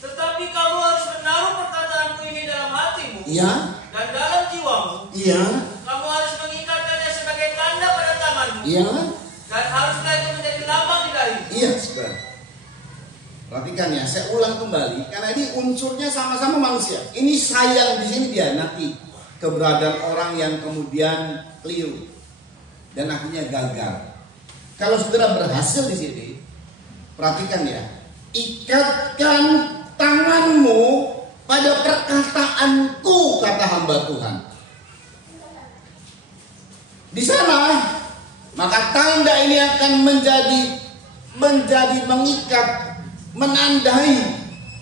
Tetapi kamu harus menaruh perkataanku ini dalam hatimu. Iya. Dan dalam jiwamu. Iya. Kamu harus mengikatkannya sebagai tanda pada tanganmu. Iya. Dan haruslah itu menjadi lambang di dahimu. Iya, saudara. Perhatikan ya, saya ulang kembali karena ini unsurnya sama-sama manusia. Ini sayang di sini dia nanti keberadaan orang yang kemudian keliru dan akhirnya gagal. Kalau saudara berhasil di sini, perhatikan ya, ikatkan tanganmu pada perkataanku, kata hamba Tuhan. Di sana, maka tanda ini akan menjadi mengikat, menandai.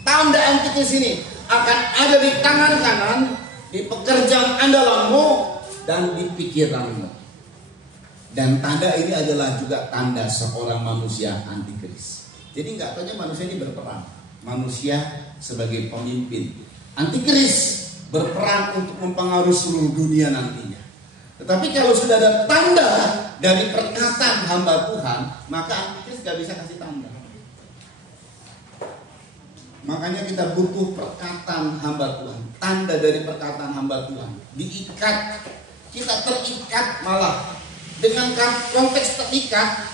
Tanda antikris ini akan ada di tangan kanan, di pekerjaan andalanmu, dan di pikiranmu. Dan tanda ini adalah juga tanda seorang manusia antikris. Jadi nggak tanya manusia ini berperan. Manusia sebagai pemimpin. Antikris berperan untuk mempengaruhi seluruh dunia nantinya. Tetapi kalau sudah ada tanda dari perkataan hamba Tuhan, maka antikris nggak bisa kasih tanda. Makanya kita butuh perkataan hamba Tuhan. Tanda dari perkataan hamba Tuhan. Diikat. Kita terikat malah. Dengan konteks terikat,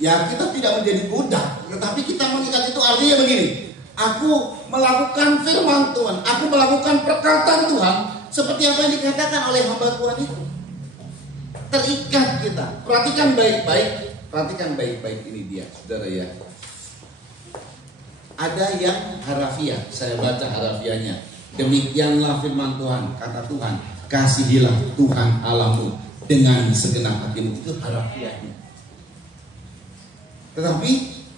ya kita tidak menjadi budak. Tetapi kita mengikat itu artinya begini. Aku melakukan firman Tuhan. Aku melakukan perkataan Tuhan. Seperti apa yang dikatakan oleh hamba Tuhan itu. Terikat kita. Perhatikan baik-baik. Perhatikan baik-baik ini dia, saudara ya. Ada yang harafiah, saya baca harafiahnya. Demikianlah firman Tuhan, kata Tuhan, kasihilah Tuhan Allahmu dengan segenap hatimu. Itu harafiahnya. Tetapi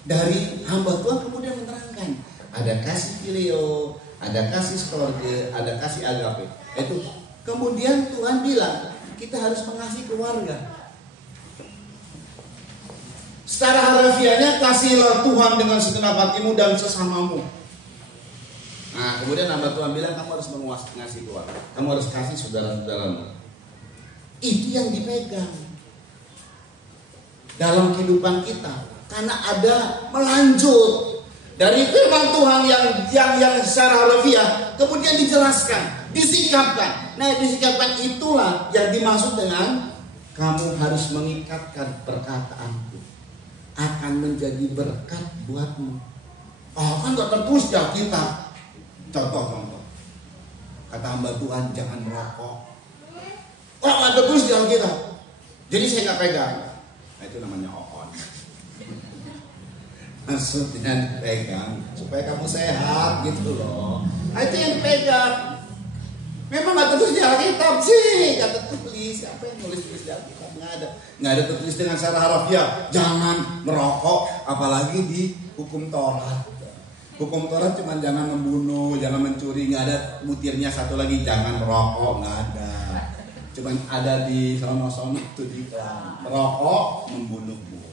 dari hamba Tuhan kemudian menerangkan, ada kasih filio, ada kasih storge, ada kasih agape. Itu kemudian Tuhan bilang kita harus mengasihi keluarga. Secara harafiahnya, kasihilah Tuhan dengan segenap hatimu dan sesamamu. Nah, kemudian hamba Tuhan bilang kamu harus mengasihi keluarga. Kamu harus kasih saudara-saudaramu. Itu yang dipegang dalam kehidupan kita. Karena ada melanjut dari firman Tuhan yang secara harafiah kemudian dijelaskan, disikapkan. Nah, disikapkan itulah yang dimaksud dengan kamu harus mengikatkan perkataanku. Akan menjadi berkat buatmu. Oh, kan gak tertulis di Alkitab. Contoh. Kata hamba Tuhan, jangan merokok. Oh, gak tertulis di Alkitab. Jadi saya gak pegang. Nah, itu namanya on. Maksudnya dipegang supaya kamu sehat gitu loh. Nah, itu yang dipegang. Memang gak tertulis di Alkitab sih. Gak tertulis. Siapa yang nulis di Alkitab? Nggak ada tertulis dengan secara harafiah jangan merokok, apalagi di hukum Taurat. Hukum Taurat cuma jangan membunuh, jangan mencuri, nggak ada butirnya satu lagi jangan merokok, nggak ada. Cuman ada di sono-sono itu di merokok membunuhmu.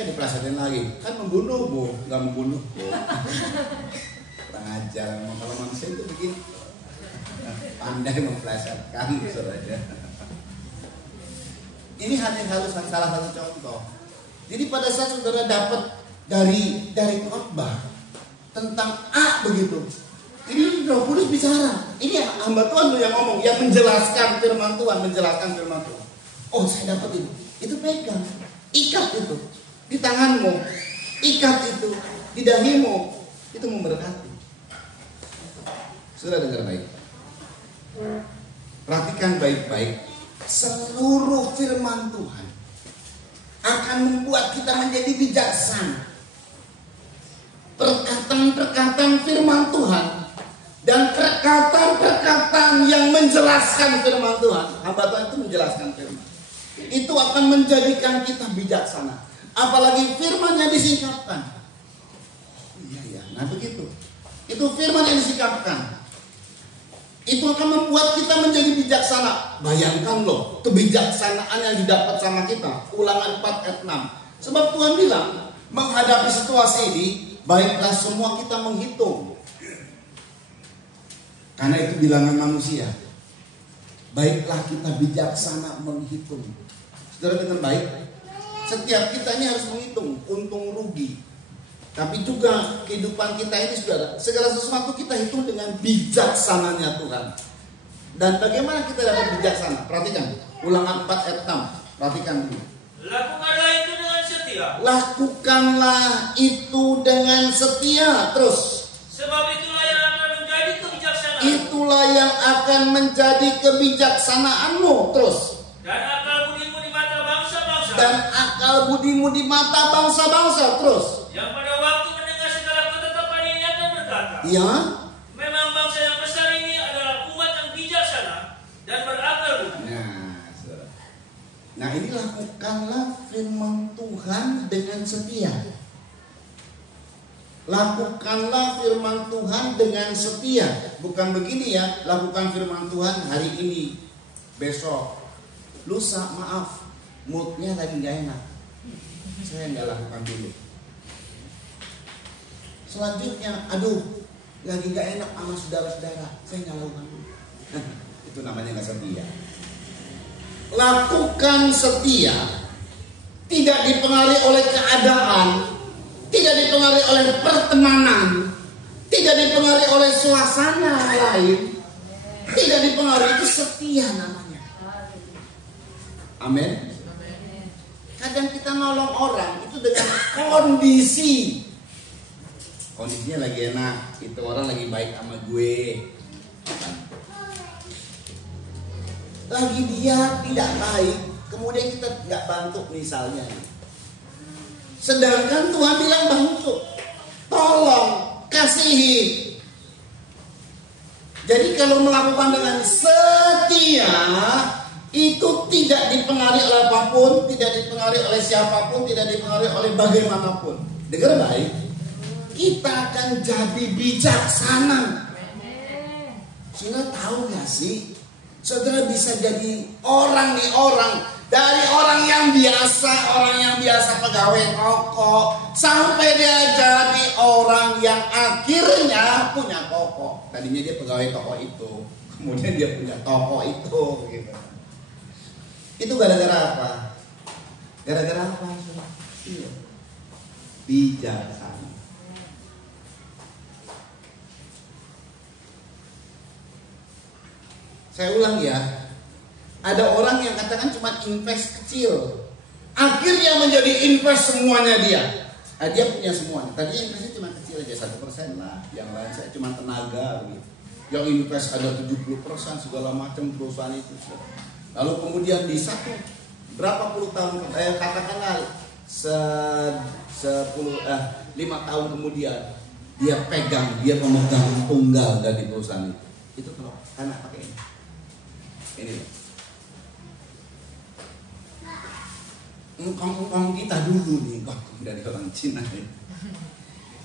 saya dipelesetin lagi. Kan membunuh, Bu. Nggak membunuh, Bu. Kurang ajar. Kalau manusia itu begini. Pandai memplesetkan, saudara. Ini hanya salah satu contoh. Jadi pada saat saudara dapat dari khotbah tentang A begitu, ini Roh Kudus bicara. Ini hamba Tuhan yang ngomong, yang menjelaskan firman Tuhan, Oh, saya dapat ini. Itu pegang, ikat itu di tanganmu, ikat itu di dahimu, itu memberkati. Sudah dengar baik. Perhatikan baik-baik. Seluruh firman Tuhan akan membuat kita menjadi bijaksana. Perkataan-perkataan firman Tuhan dan perkataan-perkataan yang menjelaskan firman Tuhan. Hamba Tuhan itu menjelaskan firman. Itu akan menjadikan kita bijaksana. Apalagi firman yang disingkapkan. Iya, nah begitu. Itu firman yang disingkapkan. Itu akan membuat kita menjadi bijaksana. Bayangkan loh, kebijaksanaan yang didapat sama kita. Ulangan 4 ayat 6. Sebab Tuhan bilang, menghadapi situasi ini, baiklah semua kita menghitung. Karena itu bilangan manusia. Baiklah kita bijaksana menghitung. Saudara dengar baik? Setiap kita ini harus menghitung untung rugi. Tapi juga kehidupan kita ini, saudara, segala sesuatu kita hitung dengan bijaksananya Tuhan. Dan bagaimana kita dapat bijaksana? Perhatikan, Ulangan 4 ayat 6. Perhatikan dulu. Lakukanlah itu dengan setia. Lakukanlah itu dengan setia. Terus. Sebab itulah yang akan menjadi kebijaksanaan. Itulah yang akan menjadi kebijaksanaanmu. Terus. Dan akal budimu di mata bangsa-bangsa. Dan akal budimu di mata bangsa-bangsa. Terus. Yang pada waktu mendengar segala ketetapan ini akan berkata. Ya. Memang bangsa yang besar ini adalah umat yang bijaksana dan berakal budi. Nah, ini lakukanlah firman Tuhan dengan setia. Lakukanlah firman Tuhan dengan setia. Bukan begini ya, lakukan firman Tuhan hari ini, besok, lusa, maaf, moodnya lagi gak enak, saya gak lakukan dulu. Selanjutnya, aduh, lagi gak enak sama saudara-saudara, saya gak lakukan dulu. Itu namanya gak setia. Lakukan setia. Tidak dipengaruhi oleh keadaan, tidak dipengaruhi oleh pertemanan, tidak dipengaruhi oleh suasana lain, tidak dipengaruhi, itu setia namanya. Amin. Kadang kita nolong orang itu dengan kondisi. Kondisinya lagi enak, itu orang lagi baik sama gue. Lagi dia tidak baik, kemudian kita nggak bantu misalnya. Sedangkan Tuhan bilang bantu, tolong, kasihi. Jadi kalau melakukan dengan setia, itu tidak dipengaruhi oleh apapun, tidak dipengaruhi oleh siapapun, tidak dipengaruhi oleh bagaimanapun. Dengar baik, kita akan jadi bijaksana. Saudara tahu gak sih? Saudara bisa jadi orang dari orang yang biasa pegawai toko, sampai dia jadi orang yang akhirnya punya toko. Tadinya dia pegawai toko itu, kemudian dia punya toko itu, gitu. Itu gara-gara apa? Gara-gara apa? Iya. Bijaksana. Saya ulang ya, ada orang yang katakan cuma invest kecil, akhirnya menjadi invest semuanya dia. Dia punya semuanya. Tadinya investnya cuma kecil aja, 1% lah. Yang lain saya cuma tenaga gitu. Yang invest ada 70% segala macam perusahaan itu. Lalu kemudian di berapa puluh tahun, katakanlah 5 tahun kemudian dia memegang tunggal dari perusahaan itu. Itu kalau anak pakai ini. Ini ngkong kita dulu nih, ngkong dari orang Cina ya.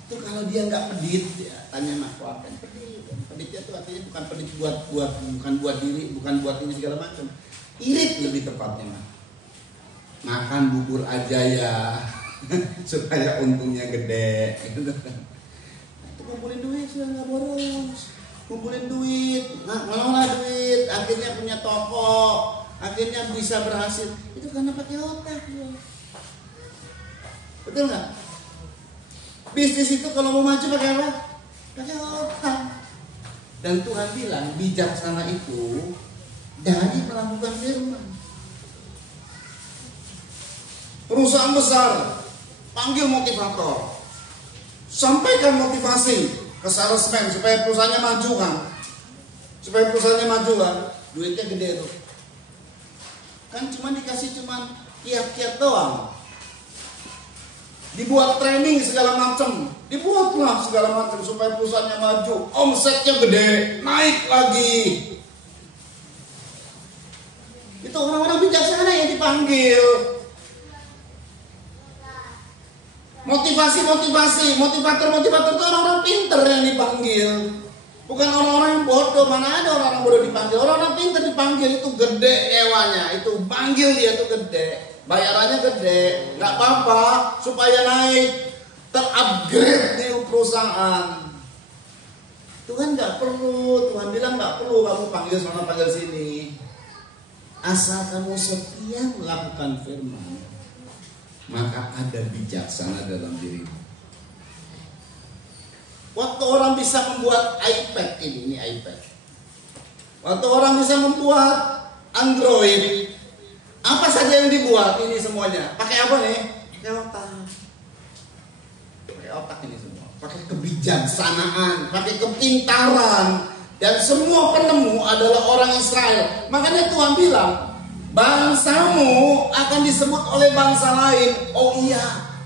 Itu kalau dia nggak pedit ya, tanya anak apa yang pedit. Peditnya itu artinya bukan pedit bukan buat diri, bukan buat ini segala macam. Irit lebih tepatnya mah. Makan bubur aja ya. supaya untungnya gede. Kumpulin duit sudah nggak boros, kumpulin duit, ngelola duit, akhirnya punya toko, akhirnya bisa berhasil. Itu karena pakai otak. Betul nggak? Bisnis itu kalau mau maju pakai apa? Pakai otak. Dan Tuhan bilang bijaksana itu dari melakukan firman. Perusahaan besar panggil motivator, sampaikan motivasi ke salesman supaya perusahaannya maju kan, duitnya gede tuh. Kan cuma dikasih kiat-kiat doang, dibuat training segala macam, dibuatlah segala macam supaya perusahaannya maju, omsetnya gede, naik lagi. Itu orang-orang bijaksana yang dipanggil. Motivator itu orang-orang pinter yang dipanggil, bukan orang-orang yang bodoh. Mana ada orang-orang bodoh dipanggil? Orang-orang pinter dipanggil, itu gede ewanya, itu panggil dia tuh gede, bayarannya gede, nggak apa-apa supaya naik, terupgrade di perusahaan. Tuhan nggak perlu, Tuhan bilang nggak perlu kamu panggil sana panggil sini, asal kamu setia melakukan firman, maka ada bijaksana dalam dirimu. Waktu orang bisa membuat iPad ini iPad. Waktu orang bisa membuat Android, apa saja yang dibuat ini semuanya pakai apa nih? Pakai otak. Pakai otak ini semua. Pakai kebijaksanaan, pakai kepintaran, dan semua penemu adalah orang Israel. Makanya Tuhan bilang, bangsamu akan disebut oleh bangsa lain. Oh iya,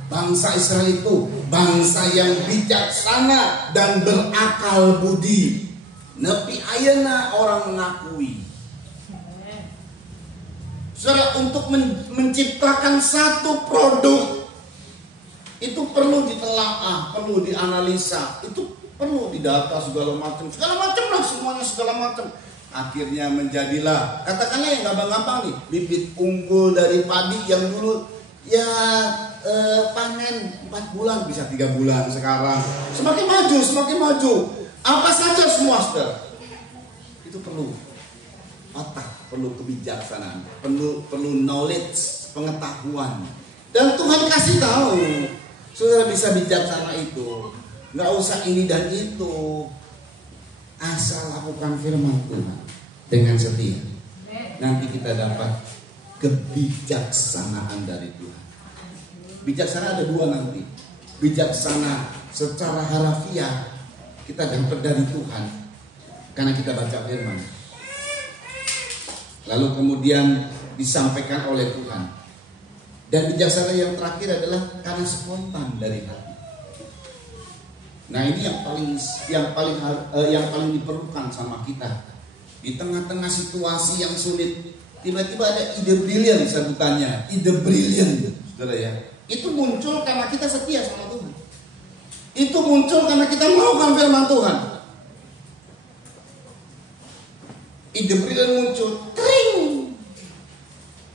bangsa Israel itu bangsa yang bijaksana dan berakal budi. Nepi ayeuna orang mengakui. Saudara, untuk menciptakan satu produk itu perlu ditelaah, perlu dianalisa, itu perlu didata segala macam lah, semuanya segala macam. Akhirnya menjadilah, katakanlah yang gampang-gampang nih, bibit unggul dari padi yang dulu ya panen 4 bulan bisa 3 bulan, sekarang semakin maju. Apa saja semua, saudara, itu perlu otak, perlu kebijaksanaan, perlu knowledge, pengetahuan. Dan Tuhan kasih tahu, saudara bisa bijaksana itu, nggak usah ini dan itu. Asal lakukan firman Tuhan dengan setia, nanti kita dapat kebijaksanaan dari Tuhan. Bijaksana ada 2 nanti. Bijaksana secara harafiah kita dapat dari Tuhan karena kita baca firman, lalu kemudian disampaikan oleh Tuhan. Dan bijaksana yang terakhir adalah karena spontan dari hati. Nah, ini yang paling diperlukan sama kita. Di tengah-tengah situasi yang sulit, tiba-tiba ada ide brilian sebutannya, ide brilian, saudara ya. Itu muncul karena kita setia sama Tuhan. Itu muncul karena kita melakukan firman Tuhan. Ide brilian muncul, tring.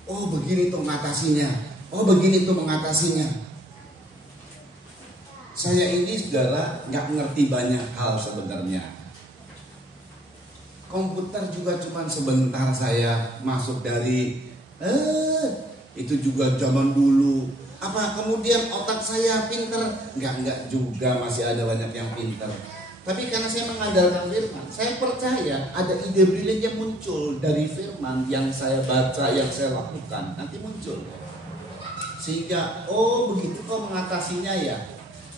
Oh, begini tuh mengatasinya. Oh, begini tuh mengatasinya. Saya ini, saudara, nggak ngerti banyak hal sebenarnya. Komputer juga cuma sebentar saya masuk dari itu juga zaman dulu. Apa kemudian otak saya pinter? Enggak juga, masih ada banyak yang pinter. Tapi karena saya mengandalkan firman, saya percaya ada ide brilian yang muncul dari firman yang saya baca, yang saya lakukan, nanti muncul. Sehingga, oh begitu kok mengatasinya ya.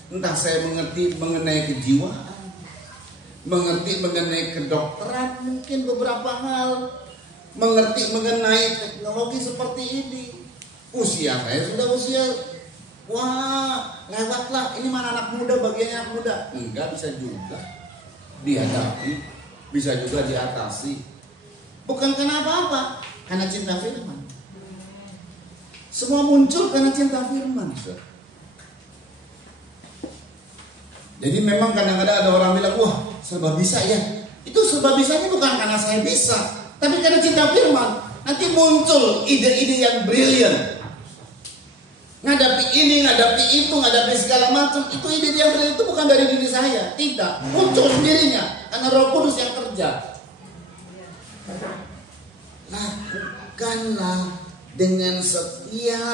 Entah saya mengerti mengenai kejiwaan, mengerti mengenai kedokteran, mungkin beberapa hal, mengerti mengenai teknologi seperti ini. Usia saya sudah usia, wah lewatlah, ini mana anak muda, bagiannya anak muda. Enggak, bisa juga dihadapi, bisa juga diatasi. Bukan karena apa-apa, karena cinta firman. Semua muncul karena cinta firman. Jadi memang kadang-kadang ada orang bilang, wah serba bisa ya. Itu serba bisanya bukan karena saya bisa, tapi karena cinta firman. Nanti muncul ide-ide yang brilian. Ngadapi ini, ngadapi segala macam. Itu ide yang benar itu bukan dari diri saya, tidak, muncul sendirinya karena Roh Kudus yang kerja. Lakukanlah dengan setia,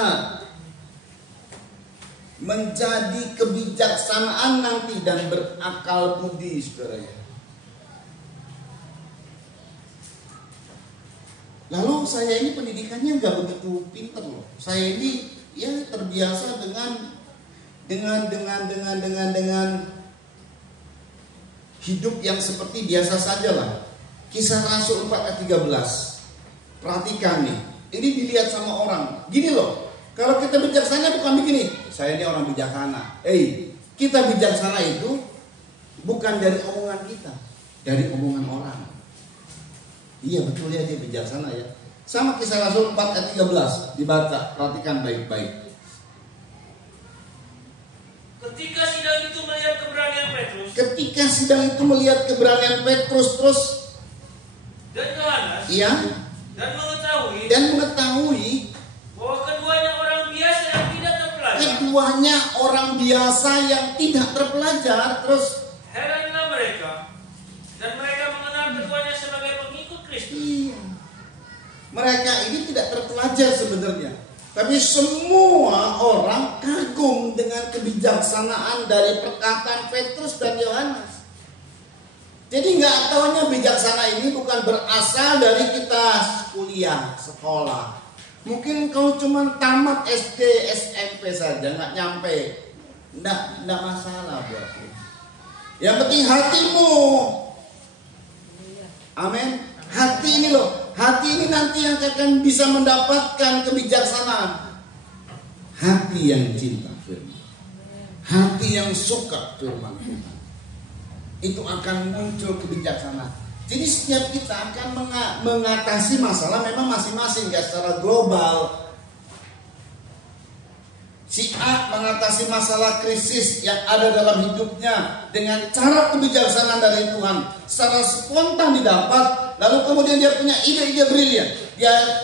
menjadi kebijaksanaan nanti dan berakal budi, saudara. Lalu saya ini pendidikannya nggak begitu pinter loh. Saya ini ya terbiasa dengan hidup yang seperti biasa saja lah. Kisah Rasul 4 ayat 13. Perhatikan nih, ini dilihat sama orang. Gini loh, kalau kita bijaksana bukan begini. Saya ini orang bijaksana. Kita bijaksana itu bukan dari omongan kita, dari omongan orang. Iya betul ya, dia bijaksana ya. Sama Kisah Rasul 4 ayat 13 dibaca, perhatikan baik-baik. Ketika sidang itu melihat keberanian Petrus, terus dan Yohanes, iya, dan mengetahui bahwa keduanya orang biasa yang tidak terpelajar, terus heranlah mereka, dan mereka mengenal keduanya sebagai pengikut Kristus. Iya. Mereka ini tidak terpelajar sebenarnya, tapi semua orang kagum dengan kebijaksanaan dari perkataan Petrus dan Yohanes. Jadi nggak taunya bijaksana ini bukan berasal dari kita kuliah, sekolah. Mungkin kau cuma tamat SD, SMP saja, nggak nyampe, nggak masalah buatku. Yang penting hatimu. Amin. Hati ini loh, hati ini nanti yang akan bisa mendapatkan kebijaksanaan. Hati yang cinta firman, hati yang suka firman Tuhan, itu akan muncul kebijaksanaan. Jadi setiap kita akan mengatasi masalah memang masing-masing, gak secara global. Si A mengatasi masalah krisis yang ada dalam hidupnya dengan cara kebijaksanaan dari Tuhan, secara spontan didapat, lalu kemudian dia punya ide-ide brilian,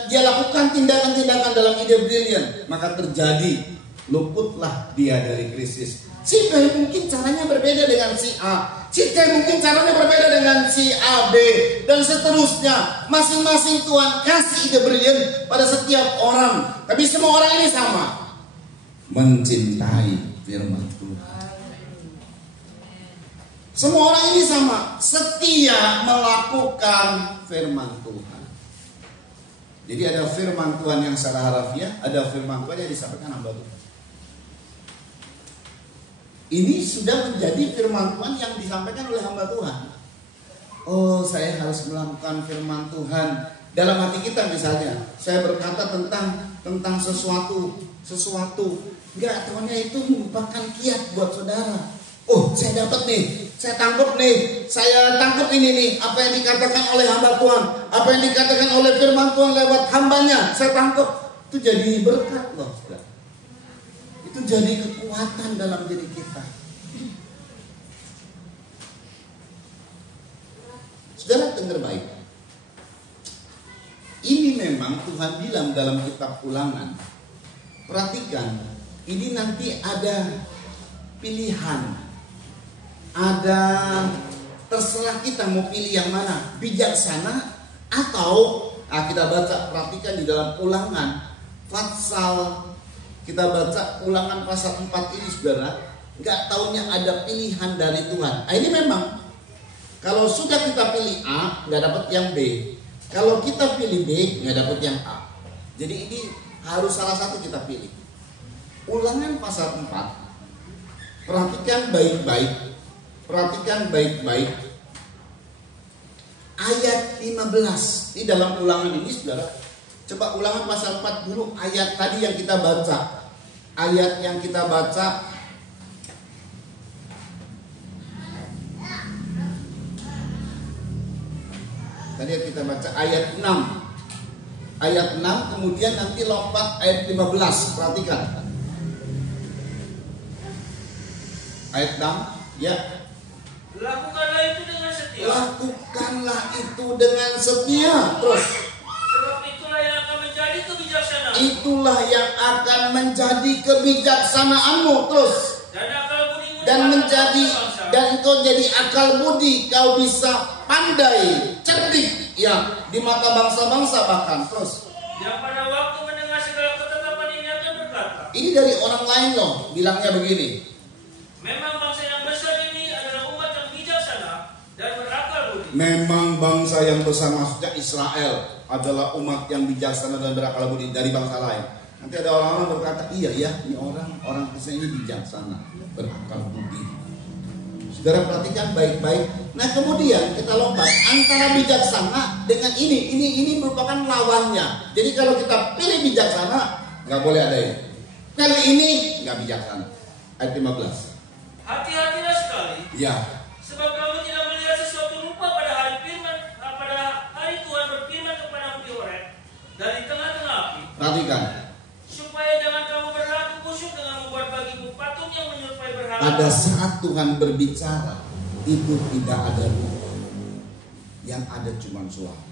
dia lakukan tindakan-tindakan dalam ide brilian, maka terjadi luputlah dia dari krisis. Si B mungkin caranya berbeda dengan si A, si C mungkin caranya berbeda dengan si A, B, dan seterusnya. Masing-masing Tuhan kasih ide brilian pada setiap orang, tapi semua orang ini sama, mencintai firman Tuhan. Semua orang ini sama, setia melakukan firman Tuhan. Jadi ada firman Tuhan yang secara harafiah, ada firman Tuhan yang disampaikan hamba Tuhan. Ini sudah menjadi firman Tuhan yang disampaikan oleh hamba Tuhan. Oh, saya harus melakukan firman Tuhan dalam hati kita. Misalnya saya berkata tentang sesuatu, nggak tahunya itu merupakan kiat buat saudara. Oh, saya dapat nih, saya tangkap ini nih, apa yang dikatakan oleh hamba Tuhan, apa yang dikatakan oleh firman Tuhan lewat hambanya, saya tangkap. Itu jadi berkat loh, saudara. Itu jadi kekuatan dalam diri kita. Saudara dengar baik. Ini memang Tuhan bilang dalam kitab Ulangan. Perhatikan, ini nanti ada pilihan. Ada, terserah kita mau pilih yang mana, bijaksana atau kita baca, perhatikan di dalam Ulangan pasal, kita baca Ulangan pasal 4 ini, saudara, nggak taunya ada pilihan dari Tuhan. Ini memang kalau sudah kita pilih A, nggak dapat yang B. Kalau kita pilih B, nggak dapat yang A. Jadi ini harus salah satu kita pilih. Ulangan pasal 4, perhatikan baik-baik. Perhatikan baik-baik. Ayat 15. Di dalam Ulangan ini, saudara, coba Ulangan pasal 4 dulu, ayat tadi yang kita baca. Ayat yang kita baca, tadi yang kita baca ayat 6. Ayat 6, kemudian nanti lompat ayat 15. Perhatikan. Ayat 6, ya. Lakukanlah itu dengan setia. Lakukanlah itu dengan setia. Terus. Sebab itulah yang akan menjadi kebijaksanaan. Itulah yang akan menjadi kebijaksanaanmu. Terus. dan engkau jadi akal budi, kau bisa pandai, cerdik ya di mata bangsa-bangsa bahkan. Terus yang pada waktu mendengar segala ketetapan ini akan berkata, ini dari orang lain loh, bilangnya begini. Memang bangsa yang besar ini adalah umat yang bijaksana dan berakal budi. Memang bangsa yang besar, maksudnya Israel, adalah umat yang bijaksana dan berakal budi dari bangsa lain. Nanti ada orang-orang berkata, iya ya, ini orang Kristen ini bijaksana, berakal budi. Saudara perhatikan baik-baik. Nah kemudian kita lompat antara bijaksana dengan ini merupakan lawannya. Jadi kalau kita pilih bijaksana, nggak boleh ada ini. Kalau ini nggak bijaksana. Ayat 15. Hati-hatilah sekali. Ya. Sebab kamu tidak melihat sesuatu rupa pada hari Tuhan berfirman kepadamu di Horeb dari tengah-tengah api. Perhatikan. Supaya jangan kamu berlaku busuk dengan membuat bagimu patung yang menyerupai berhala. Pada saat Tuhan berbicara, itu tidak ada rupa. Yang ada cuma suara.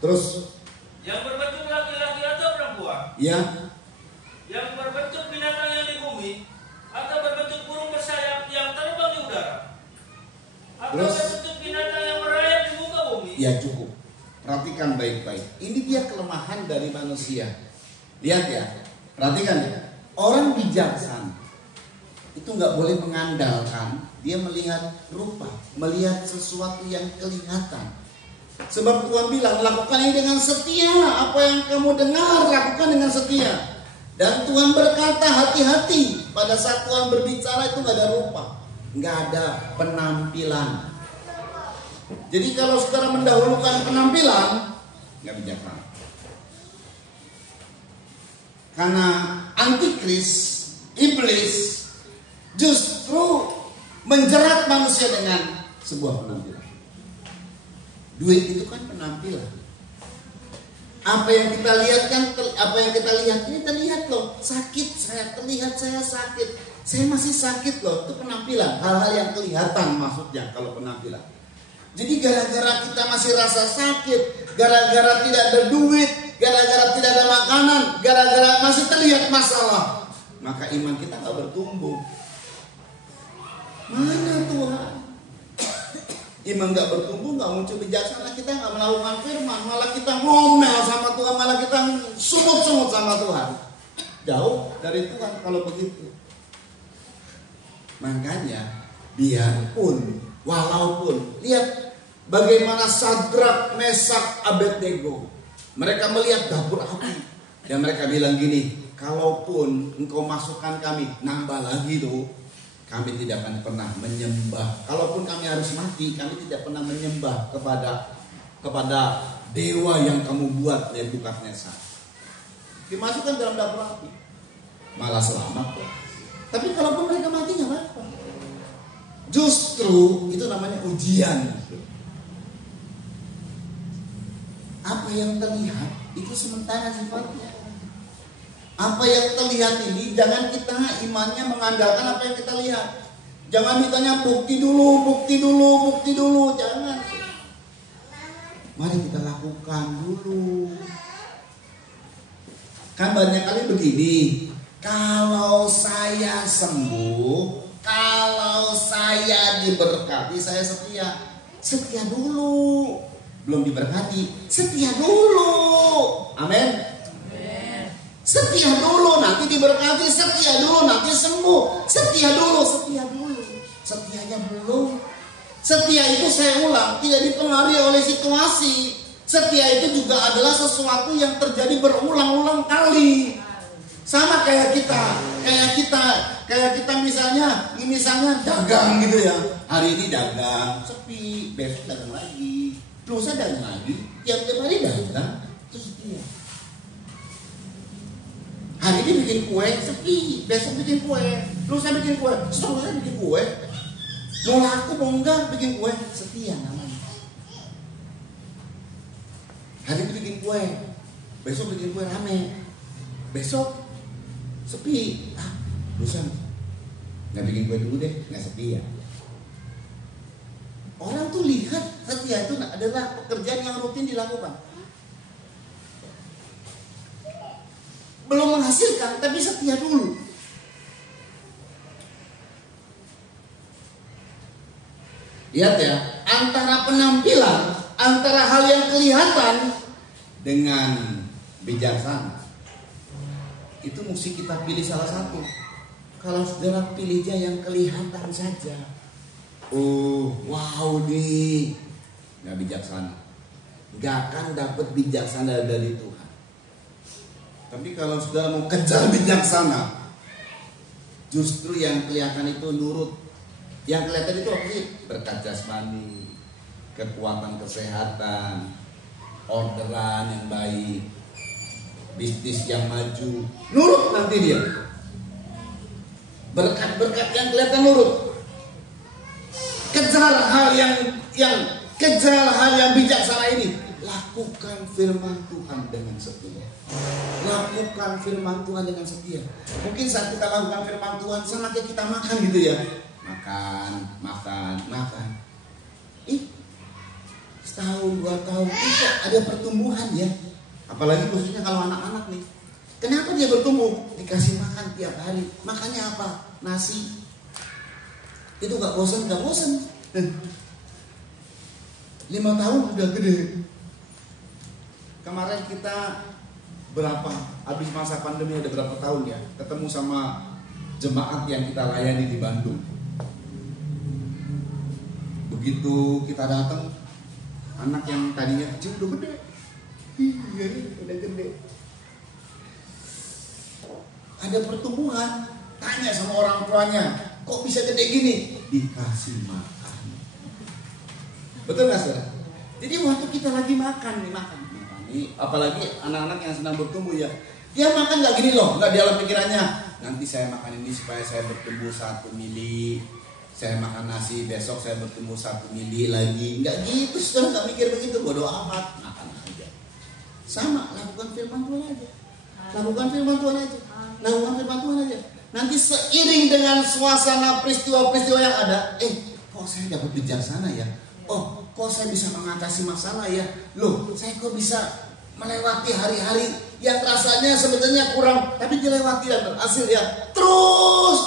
Terus yang berbentuk laki-laki atau perempuan. Ya. Yang berbentuk binatang yang di bumi atau berbentuk burung bersayap yang terbang di udara. Atau Terus berbentuk binatang yang merayap di muka bumi. Ya cukup. Perhatikan baik-baik. Ini dia kelemahan dari manusia. Lihat ya, perhatikan ya. Orang bijaksana itu nggak boleh mengandalkan dia melihat rupa, melihat sesuatu yang kelihatan. Sebab Tuhan bilang, lakukan ini dengan setia. Apa yang kamu dengar, lakukan dengan setia. Dan Tuhan berkata, hati-hati. Pada saat Tuhan berbicara itu nggak ada rupa, nggak ada penampilan. Jadi kalau saudara mendahulukan penampilan, nggak bijaksana. Karena antikris, iblis justru menjerat manusia dengan sebuah penampilan. Duit itu kan penampilan. Apa yang kita lihat kan, apa yang kita lihat ini terlihat loh, sakit saya, terlihat saya sakit, saya masih sakit loh, itu penampilan. Hal-hal yang kelihatan maksudnya kalau penampilan. Jadi gara-gara kita masih rasa sakit, gara-gara tidak ada duit, gara-gara tidak ada makanan, gara-gara masih terlihat masalah, maka iman kita gak bertumbuh. Mana Tuhan? Iman gak bertumbuh, gak muncul bijaksana, kita gak melakukan firman, malah kita ngomel sama Tuhan, malah kita sumut-sumut sama Tuhan. Jauh dari Tuhan kalau begitu. Makanya biarpun, walaupun, lihat bagaimana Sadrak, Mesak, Abednego, mereka melihat dapur api dan mereka bilang gini, kalaupun engkau masukkan kami, nambah lagi tuh, kami tidak akan pernah menyembah. Kalaupun kami harus mati, kami tidak pernah menyembah kepada dewa yang kamu buat, Nebukadnezar. Dimasukkan dalam dapur api, malah selamat kok. Tapi kalaupun mereka mati nggak apa-apa. Justru itu namanya ujian. Apa yang terlihat itu sementara sifatnya. Apa yang terlihat ini jangan kita imannya mengandalkan apa yang kita lihat. Jangan ditanya bukti dulu, jangan. Mari kita lakukan dulu. Kan banyak kali begini, kalau saya sembuh, kalau saya diberkati, saya setia. Setia dulu. Belum diberkati, setia dulu. Amin. Setia dulu, nanti diberkati. Setia dulu, nanti sembuh. Setia dulu. Setianya belum. Setia itu saya ulang, tidak dipengaruhi oleh situasi. Setia itu juga adalah sesuatu yang terjadi berulang-ulang kali. Sama kayak kita misalnya dagang gitu ya. Hari ini dagang, sepi, besok dagang lagi, lusa dagang lagi, tiap-tiap hari dagang, terus setia. Hari ini bikin kue, sepi, besok bikin kue, lusa bikin kue, seterusnya bikin kue. Mau laku mau enggak bikin kue, setia namanya. Hari ini bikin kue, besok bikin kue rame, besok sepi, lusa nggak bikin kue dulu deh, nggak setia. Orang tuh lihat setia itu adalah pekerjaan yang rutin dilakukan. Belum menghasilkan, tapi setia dulu. Lihat ya, antara penampilan, antara hal yang kelihatan dengan bijaksana. Itu mesti kita pilih salah satu. Kalau saudara pilihnya yang kelihatan saja, oh wow nih, nggak bijaksana, nggak akan dapat bijaksana dari Tuhan. Tapi kalau saudara mau kejar bijaksana, justru yang kelihatan itu nurut. Yang kelihatan itu apa sih? Berkat jasmani, kekuatan kesehatan, orderan yang baik, bisnis yang maju, nurut nanti dia. Berkat-berkat yang kelihatan nurut. Kejar hal yang bijaksana ini. Lakukan firman Tuhan dengan setia. Lakukan firman Tuhan dengan setia. Mungkin saat kita lakukan firman Tuhan, sama kayak kita makan gitu ya. Makan. Setahun, 2 tahun, itu ada pertumbuhan ya. Apalagi khususnya kalau anak-anak nih. Kenapa dia bertumbuh? Dikasih makan tiap hari. Makannya apa? Nasi. Itu gak bosan. 5 tahun udah gede. Kemarin kita habis masa pandemi ada berapa tahun ya, ketemu sama jemaat yang kita layani di Bandung. Begitu kita datang, anak yang tadinya kecil udah gede. Iya, udah gede. Ada pertumbuhan. Tanya sama orang tuanya, kok bisa gede gini? Dikasih makan. Betul nggak saudara? Jadi waktu kita lagi makan nih, apalagi anak-anak yang sedang bertumbuh ya, dia makan nggak gini loh, nggak di dalam pikirannya. Nanti saya makan ini supaya saya bertumbuh 1 mili. Saya makan nasi, besok saya bertumbuh 1 mili lagi. Nggak gitu, saudara, nggak mikir begitu, bodoh amat, makan aja. Sama, lakukan firman Tuhan aja. Lakukan firman Tuhan aja. Nanti seiring dengan suasana peristiwa-peristiwa yang ada, kok saya dapat bijaksana ya? Oh, kok saya bisa mengatasi masalah ya? Loh, saya kok bisa melewati hari-hari yang rasanya sebetulnya kurang, tapi dilewati dan berhasil ya. Terus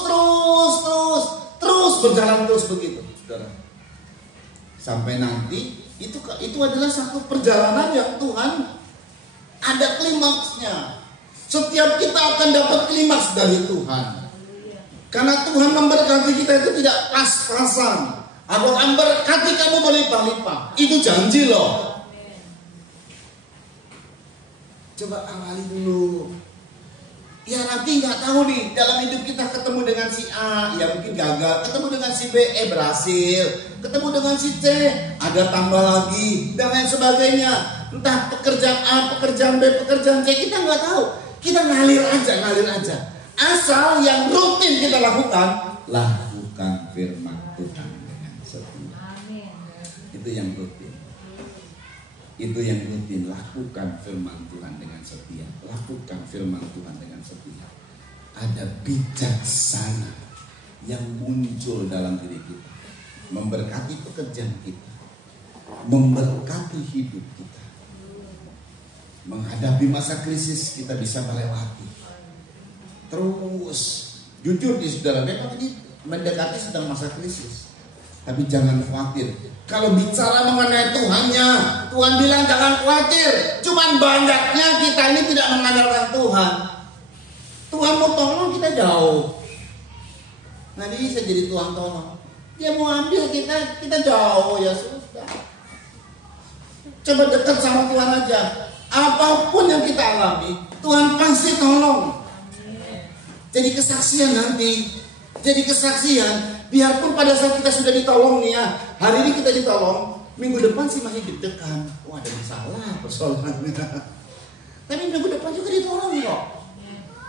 berjalan terus begitu, saudara. Sampai nanti itu adalah satu perjalanan yang Tuhan ada klimaksnya. Setiap kita akan dapat klimaks dari Tuhan. Karena Tuhan memberkati kita itu tidak pas-pasan. Aku akan berkati kamu berlimpah-limpah. Itu janji loh. Coba awali dulu. Ya nanti nggak tahu nih, dalam hidup kita ketemu dengan si A, ya mungkin gagal. Ketemu dengan si B, berhasil. Ketemu dengan si C, ada tambah lagi dan lain sebagainya. Entah pekerjaan A, pekerjaan B, pekerjaan C, kita nggak tahu. Kita ngalir aja. Asal yang rutin kita lakukan firman Tuhan dengan setia. Itu yang rutin. Lakukan firman Tuhan dengan setia. Lakukan firman Tuhan dengan setia. Ada bijaksana yang muncul dalam diri kita, memberkati pekerjaan kita, memberkati hidup kita. Menghadapi masa krisis kita bisa melewati. Terus jujur di saudara, memang ini mendekati sedang masa krisis. Tapi jangan khawatir. Kalau bicara mengenai Tuhannya, Tuhan bilang jangan khawatir. Cuman banyaknya kita ini tidak mengandalkan Tuhan. Tuhan mau tolong kita jauh. Nah ini bisa jadi Tuhan tolong. Dia mau ambil kita jauh, ya sudah. Coba dekat sama Tuhan aja. Apapun yang kita alami, Tuhan pasti tolong. Jadi kesaksian nanti. Biarpun pada saat kita sudah ditolong nih ya, hari ini kita ditolong, minggu depan sih masih deg-degan. Wah, ada masalah persoalannya. Tapi minggu depan juga ditolong kok.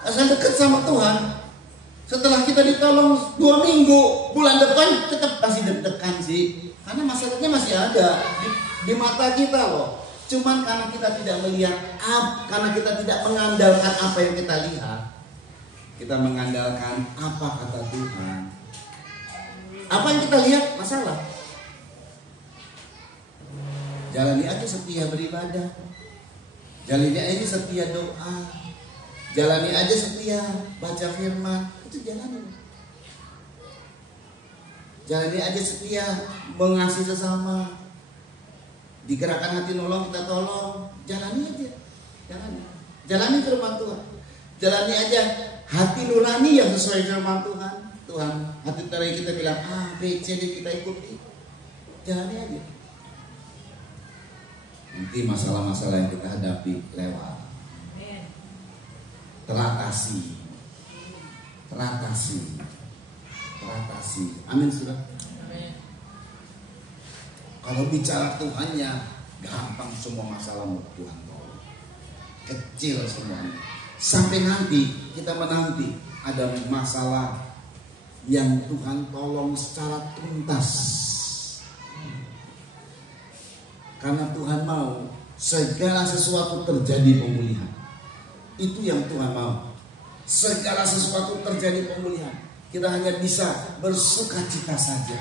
Asal dekat sama Tuhan. Setelah kita ditolong 2 minggu, bulan depan tetap masih deg-degan sih. Karena masalahnya masih ada di mata kita loh. Cuman karena kita tidak melihat, karena kita tidak mengandalkan apa yang kita lihat, kita mengandalkan apa kata Tuhan. Apa yang kita lihat masalah. Jalani aja setia beribadah. Jalani aja setia doa. Jalani aja setia baca firman. Itu jalani. Jalani aja setia, mengasihi sesama. Digerakkan hati nolong, kita tolong. Jalani aja. Jalani firman Tuhan. Jalani aja hati nurani yang sesuai firman Tuhan. Tuhan, hati nurani kita bilang A, B, C, D kita ikuti. Jalani aja. Nanti masalah-masalah yang kita hadapi lewat. Teratasi. Amin sudah. Kalau bicara Tuhannya gampang, semua masalahmu Tuhan tolong. Kecil semuanya. Sampai nanti kita menanti ada masalah yang Tuhan tolong secara tuntas. Karena Tuhan mau segala sesuatu terjadi pemulihan. Itu yang Tuhan mau. Segala sesuatu terjadi pemulihan. Kita hanya bisa bersuka cita saja.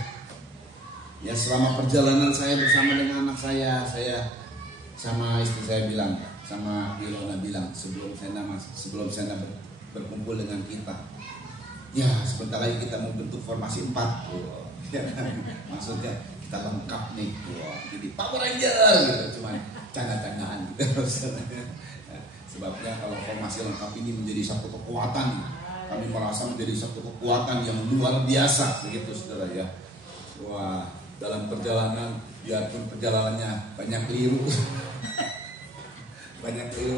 Ya, selama perjalanan saya bersama dengan anak saya sama istri saya bilang, sama Ilona bilang sebelum saya berkumpul dengan kita. Ya, sebentar lagi kita mau bentuk formasi 4. Ya, maksudnya kita lengkap nih. Jadi Power Ranger gitu, cuman canda-candaan gitu. Sebabnya kalau formasi lengkap ini menjadi satu kekuatan, kami merasa menjadi satu kekuatan yang luar biasa begitu saudara ya. Wah, dalam perjalanan biarpun perjalanannya banyak keliru,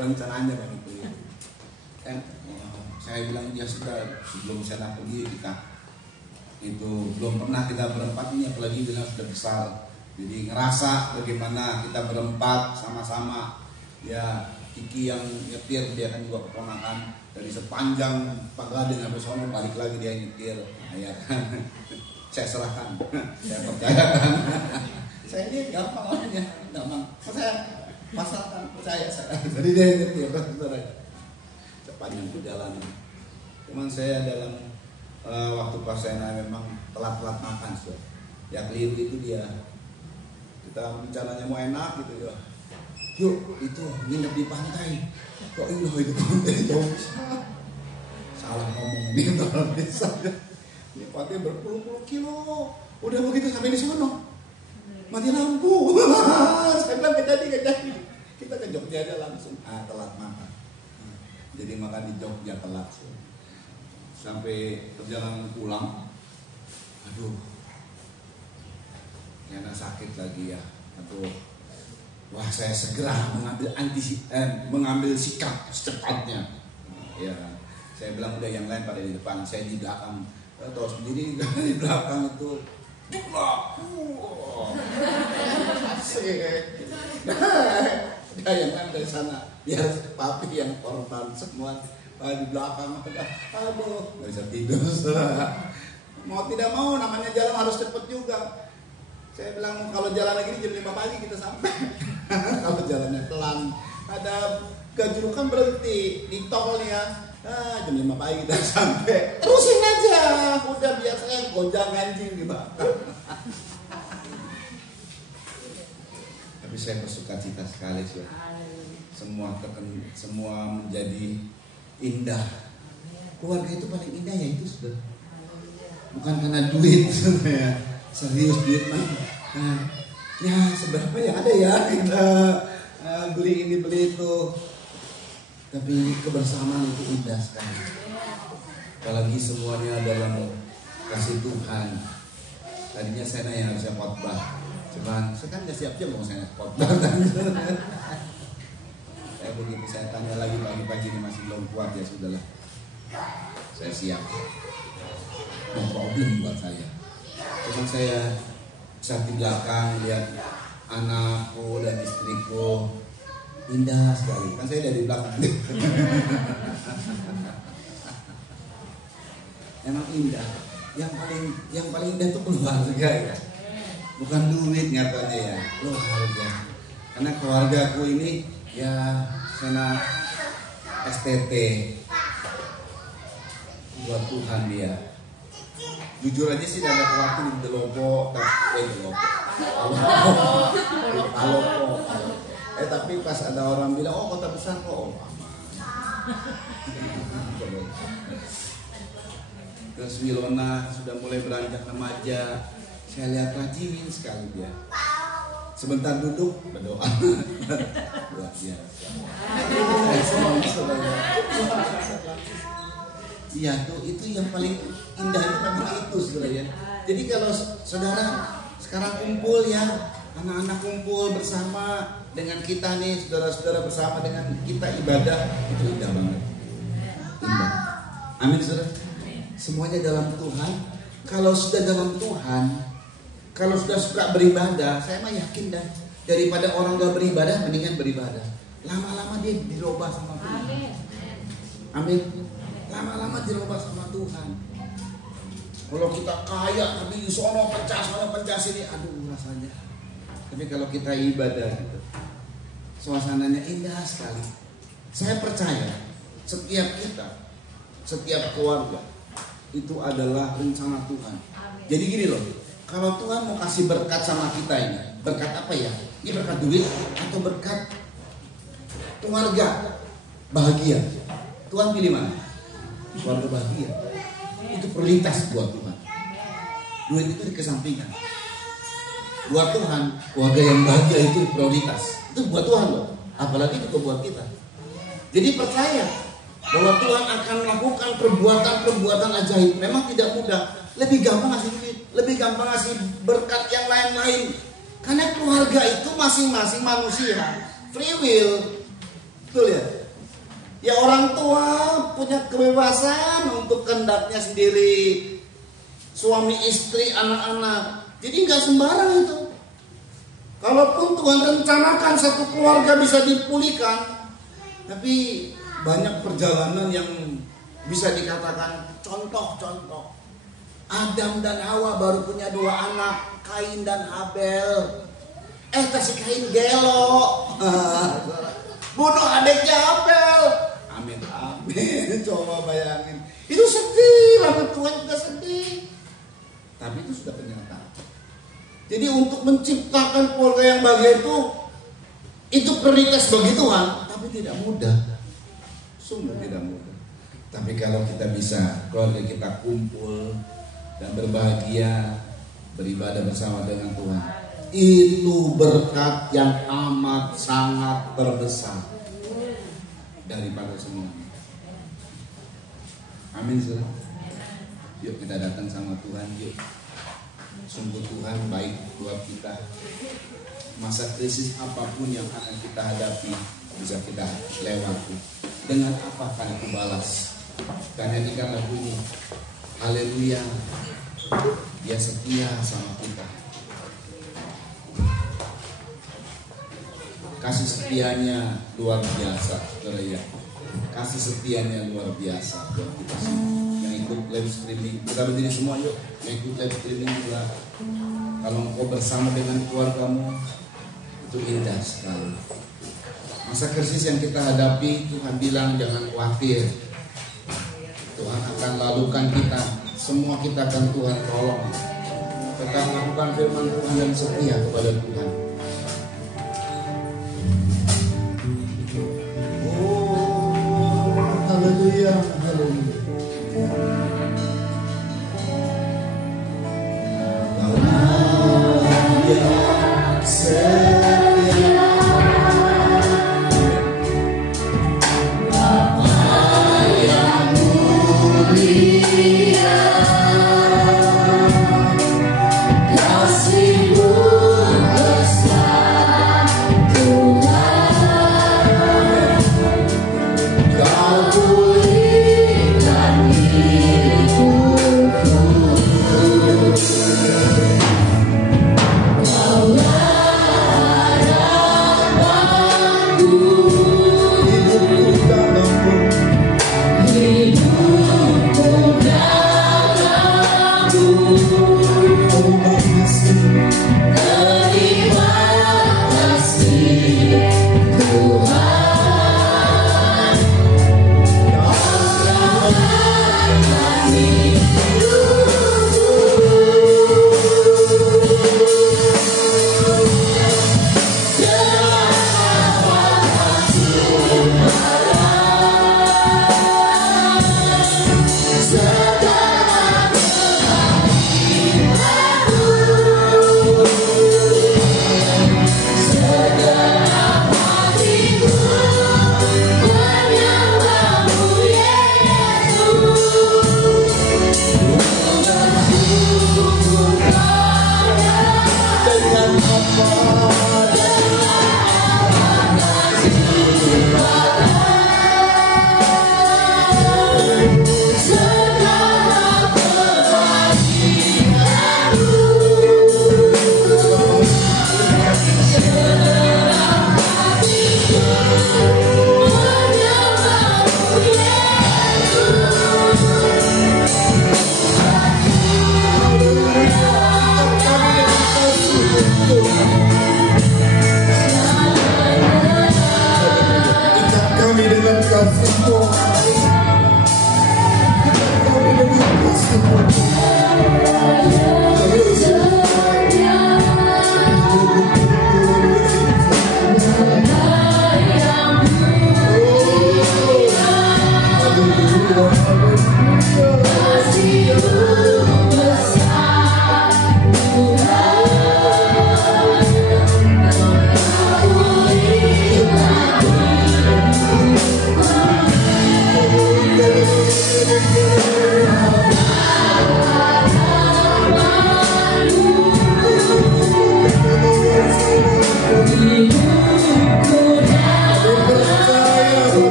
rencananya banyak keliru. Saya bilang ya sudah, sebelum saya pergi kita itu belum pernah kita berempat ini, apalagi bilang sudah besar. Jadi ngerasa bagaimana kita berempat sama-sama. Ya, Kiki yang nyetir, dia kan juga keponakan, dari sepanjang Pagaden sampai sono balik lagi dia nyetir. Ya kan. Saya serahkan, saya percayakan. Saya ini gampang orangnya, gampang. Saya pasarkan, percaya saya. Jadi dia nyetir, sepanjang perjalanan. Cuman saya dalam waktu pas saya memang telat makan, so. Ya keliru itu dia. Kita rencananya mau enak gitu ya. Yuk itu nginep di pantai. Kok itu pantai jauh bisa. Salah ngomong ini orang desa. Ini pantai berpuluh-puluh kilo. Udah begitu sampai di sono mati lampu. Saya bilang gak jadi. Kita ke Jogja aja langsung. Telat makan. Jadi makan di Jogja telat. Sampai perjalanan pulang. Aduh. Karena sakit lagi ya. Aduh. Wah, saya segera mengambil sikap secepatnya. Ya, saya bilang udah yang lain pada di depan, saya di belakang. Tahu sendiri di belakang itu udah yang lain dari sana, biar papi yang korban semua di belakang. Aduh, nggak bisa tidur. Mau tidak mau, namanya jalan harus cepat juga. Saya bilang kalau jalan lagi jam 5 pagi kita sampai. Kalau jalannya pelan, ada gajrukan berhenti di tol ya. Jam 5 pagi kita sampai. Terusin aja, udah biasanya gojang anjing di belakang. Tapi saya bersuka cita sekali sih. Semua menjadi indah. Keluarga itu paling indah ya itu sudah. Bukan karena duit sebenarnya. Serius duit mah. Ya seberapa yang ada ya kita beli ini beli itu. Tapi kebersamaan itu indah sekali. Apalagi semuanya dalam kasih Tuhan. Tadinya saya yang harusnya khotbah. Cuman saya kan gak siap-siap mau saya khotbah. Saya begitu saya tanya lagi pagi-pagi ini masih belum kuat, ya sudahlah. Saya siap. No problem buat saya. Cuman saya saat di belakang lihat anakku dan istriku indah sekali. Kan saya dari belakang. Emang indah. Yang paling indah itu keluarga ya. Bukan duit nyatanya ya, keluarga. Karena keluargaku ini ya sena STT buat Tuhan dia. Jujur aja sih ada waktu di Delopo, tapi pas ada orang bilang, oh kota besar kok, Terus Wilona sudah mulai beranjak remaja. Saya lihat rajin sekali dia. Sebentar duduk berdoa. Luar biasa. Iya tuh, itu yang paling indah itu memang itu saudara ya. Jadi kalau saudara sekarang kumpul ya, anak-anak kumpul bersama dengan kita nih, saudara-saudara bersama dengan kita ibadah, itu indah banget. Indah. Amin saudara. Semuanya dalam Tuhan. Kalau sudah dalam Tuhan, kalau sudah suka beribadah, saya mah yakin dah, daripada orang gak beribadah, mendingan beribadah. Lama-lama dia dirubah sama Tuhan. Amin. Lama-lama dirubah sama Tuhan. Kalau kita kaya tapi di sono pecah sini, aduh rasanya. Tapi kalau kita ibadah gitu, suasananya indah sekali. Saya percaya setiap kita, setiap keluarga itu adalah rencana Tuhan. Jadi gini loh, kalau Tuhan mau kasih berkat sama kita ini, berkat apa ya? Ini berkat duit atau berkat keluarga bahagia? Tuhan pilih mana? Keluarga bahagia. Itu prioritas buat Tuhan. Duit itu dikesampingkan. Buat Tuhan, keluarga yang bahagia itu prioritas. Itu buat Tuhan loh. Apalagi itu buat kita. Jadi percaya bahwa Tuhan akan melakukan perbuatan ajaib. Memang tidak mudah. Lebih gampang ngasih duit, lebih gampang ngasih berkat yang lain-lain. Karena keluarga itu masing-masing manusia, free will. Betul ya? Ya orang tua punya kebebasan untuk kehendaknya sendiri. Suami, istri, anak-anak. Jadi nggak sembarang itu. Kalaupun Tuhan rencanakan satu keluarga bisa dipulihkan, tapi banyak perjalanan yang bisa dikatakan contoh-contoh. Adam dan Hawa baru punya 2 anak, Kain dan Abel. Si Kain gelo, bunuh adiknya Abel. Amin. Coba bayangin, itu sedih, lama Tuhan juga sedih. Tapi itu sudah kenyataan. Jadi untuk menciptakan keluarga yang bahagia itu prioritas bagi Tuhan, tapi tidak mudah. Sungguh tidak mudah. Tapi kalau kita bisa, keluarga kita kumpul dan berbahagia, beribadah bersama dengan Tuhan, itu berkat yang amat sangat terbesar daripada semuanya. Amin saudara. Yuk kita datang sama Tuhan, yuk. Sungguh Tuhan baik buat kita. Masa krisis apapun yang akan kita hadapi bisa kita lewati. Dengan apa akan aku balas? Karena ini kan lagu ini, haleluya, Dia setia sama kita. Kasih setianya luar biasa, saudara ya. Kasih setianya luar biasa buat kita semua. Yang ikut live streaming, kita berdiri semua yuk. Yang ikut live streaming juga. Kalau engkau bersama dengan keluargamu, itu indah sekali. Masa krisis yang kita hadapi, Tuhan bilang jangan khawatir. Tuhan akan lalukan kita. Semua kita akan Tuhan tolong. Tetap melakukan firman Tuhan dan setia kepada Tuhan. Haleluya, haleluya. Kau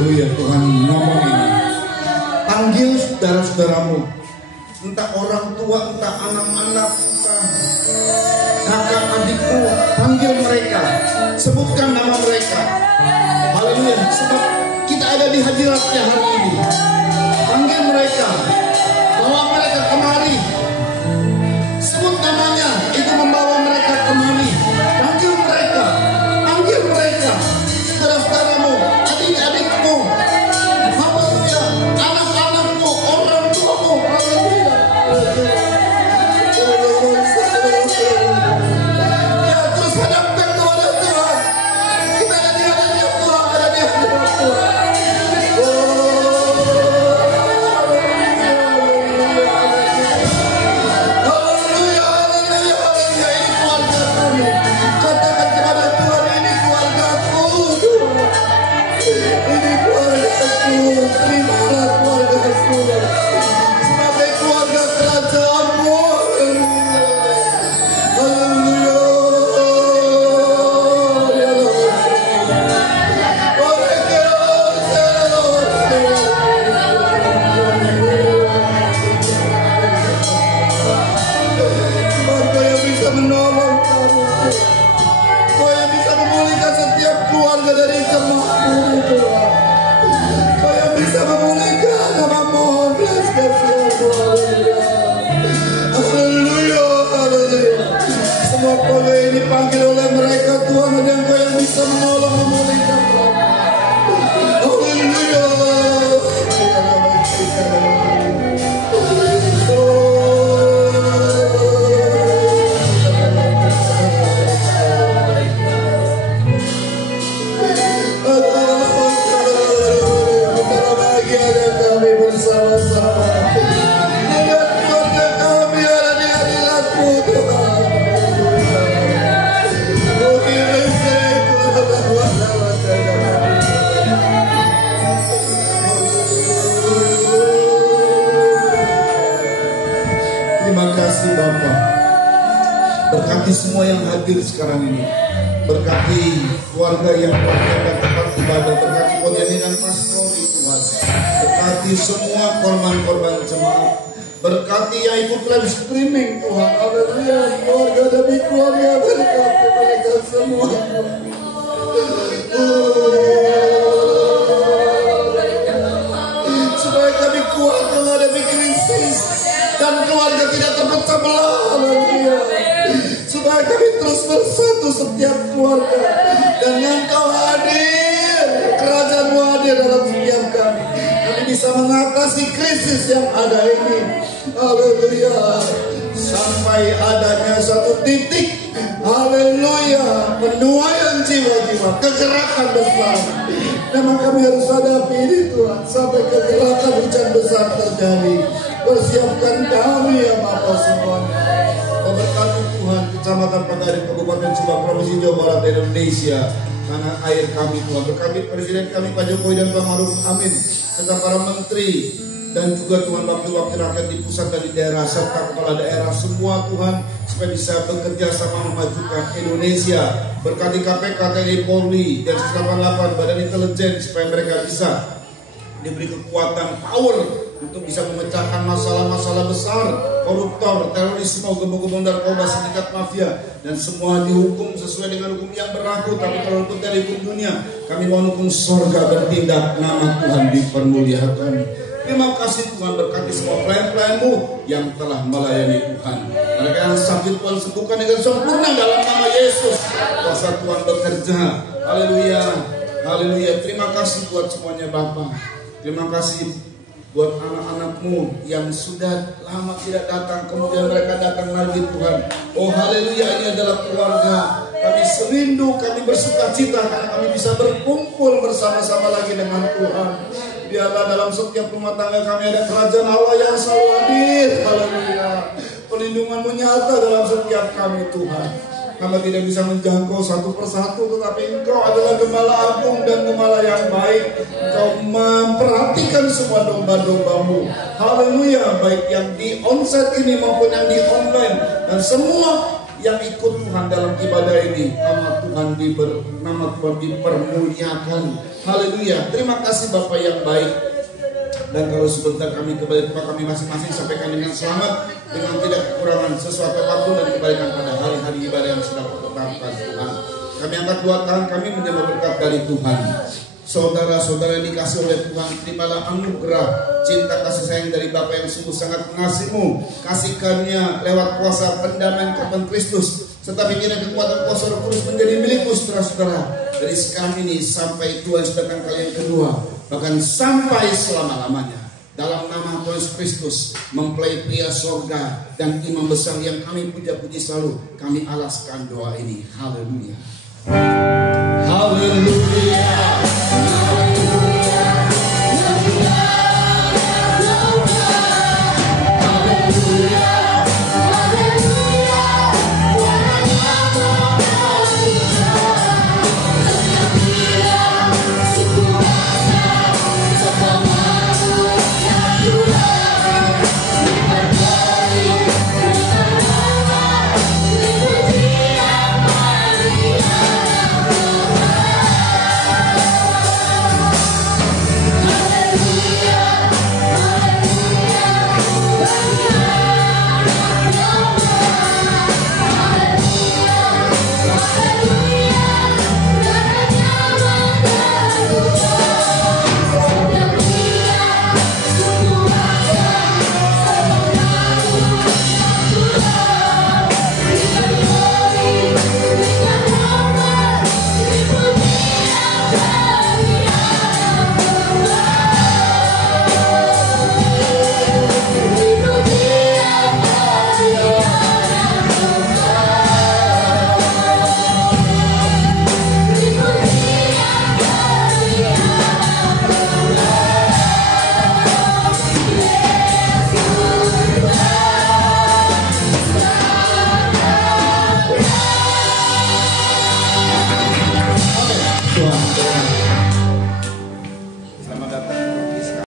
Haleluya, Tuhan ngomong ini. Panggil saudara-saudaramu, entah orang tua, entah anak-anak, entah kakak adikmu, panggil mereka, sebutkan nama mereka. Haleluya, sebab kita ada di hadiratnya hari ini. Panggil mereka, bawa mereka kemari, sebut namanya, itu membawa mereka kemari. Panggil mereka, saudara-saudaramu, adik-adikmu, haleluya, anak-anakmu, orang tuamu, haleluya. Ya, terus hadapkan kepada Tuhan. Kita ada di hadiratnya Tuhan, ada di hadirat Tuhan. Haleluya, haleluya, haleluya. Ini keluarga kami. Katakan kepada Tuhan, ini keluargaku, Tuhan. Ini keluargaku. Terimalah keluargaku sebagai keluarga kerajaan-Mu. Haleluya. Kau yang bisa menolong kami, Kau yang bisa memulihkan setiap keluarga dari kematian, Tuhan. Kau yang bisa memulihkan, kami mohon belas kasihan-Mu. Haleluya, haleluya. Semua keluarga yang dipanggil oleh mereka, Tuhan, ada Engkau yang bisa menolong, memulihkan mereka. Haleluya. Kami bersama-sama melihat keluarga kami ada di hadirat-Mu, Tuhan. Terima kasih Bapa. Berkati semua yang hadir sekarang ini. Berkati keluarga yang pada tempat ibadah. Berkati Podiani dan Pastori, Tuhan. Berkati semua korban-korban jemaat. Berkati yang ikut live streaming, Tuhan. Haleluya. Keluarga demi keluarga, berkati mereka semua. Supaya kami kuat menghadapi krisis dan keluarga tidak terpecah belah. Haleluya. Supaya kami terus bersatu setiap keluarga. Dan Engkau hadir, kerajaan-Mu hadir dalam setiap kami. Kami bisa mengatasi krisis yang ada ini. Haleluya. Sampai adanya satu titik, haleluya, penuaian jiwa-jiwa, kegerakan besar. Memang kami harus hadapi ini, Tuhan, sampai kegerakan hujan besar terjadi. Persiapkan kami ya Bapa semuanya. Berkati Tuhan Kecamatan Pagari, Kabupaten Subang, Provinsi Jawa Barat, Indonesia. Tanah air kami, Tuhan. Berkati Presiden kami Pak Jokowi dan Pak Maruf Amin, serta para menteri dan juga Tuhan wakil-wakil rakyat di pusat dan di daerah serta kepala daerah semua, Tuhan, supaya bisa bekerja sama memajukan Indonesia. Berkati KPK, TNI, Polri, dan 188 Badan Intelijen supaya mereka bisa diberi kekuatan, power untuk bisa memecahkan masalah-masalah besar, koruptor, terorisme, gembong-gembong narkoba, sindikat mafia, dan semua dihukum sesuai dengan hukum yang berlaku. Tapi kalau hukum dari hukum dunia, kami mohon hukum sorga bertindak, nama Tuhan dipermuliakan. Terima kasih Tuhan, berkati semua pelayan-pelayan-Mu yang telah melayani Tuhan. Mereka yang sakit Tuhan sembuhkan dengan sempurna dalam nama Yesus. Kuasa Tuhan bekerja. Haleluya, haleluya. Terima kasih buat semuanya Bapa. Terima kasih buat anak-anak-Mu yang sudah lama tidak datang, kemudian mereka datang lagi Tuhan. Oh haleluya, ini adalah keluarga. Kami serindu, kami bersuka cita karena kami bisa berkumpul bersama-sama lagi dengan Tuhan. Biarlah dalam setiap rumah tangga kami ada kerajaan Allah yang selalu hadir. Haleluya. Perlindungan-Mu nyata dalam setiap kami Tuhan. Kami tidak bisa menjangkau satu persatu, tetapi Engkau adalah Gembala agung dan Gembala yang baik. Engkau memperhatikan semua domba-domba-Mu. Haleluya, baik yang di onsite ini maupun yang di online. Dan semua yang ikut Tuhan dalam ibadah ini. Nama Tuhan dipermuliakan. Haleluya. Terima kasih Bapak yang baik. Dan kalau sebentar kami kembali ke kami masing-masing, sampaikan dengan selamat, dengan tidak kekurangan sesuatu apapun, dan kembalikan pada hari-hari ibadah yang sedang ditetapkan Tuhan. Kami angkat dua tangan kami menerima berkat dari Tuhan. Saudara-saudara yang dikasih oleh Tuhan, terimalah anugerah cinta kasih sayang dari Bapa yang sungguh sangat mengasihimu. Kasihkannya lewat kuasa pendamaian korban Kristus, serta pikiran kekuatan kuasa Roh Kudus menjadi milikmu saudara-saudara, dari sekarang ini sampai Tuhan datang kali yang kedua, bahkan sampai selama-lamanya. Dalam nama Tuhan Yesus Kristus, mempelai pria sorga dan imam besar yang kami puja-puji selalu, kami alaskan doa ini. Haleluya. Haleluya.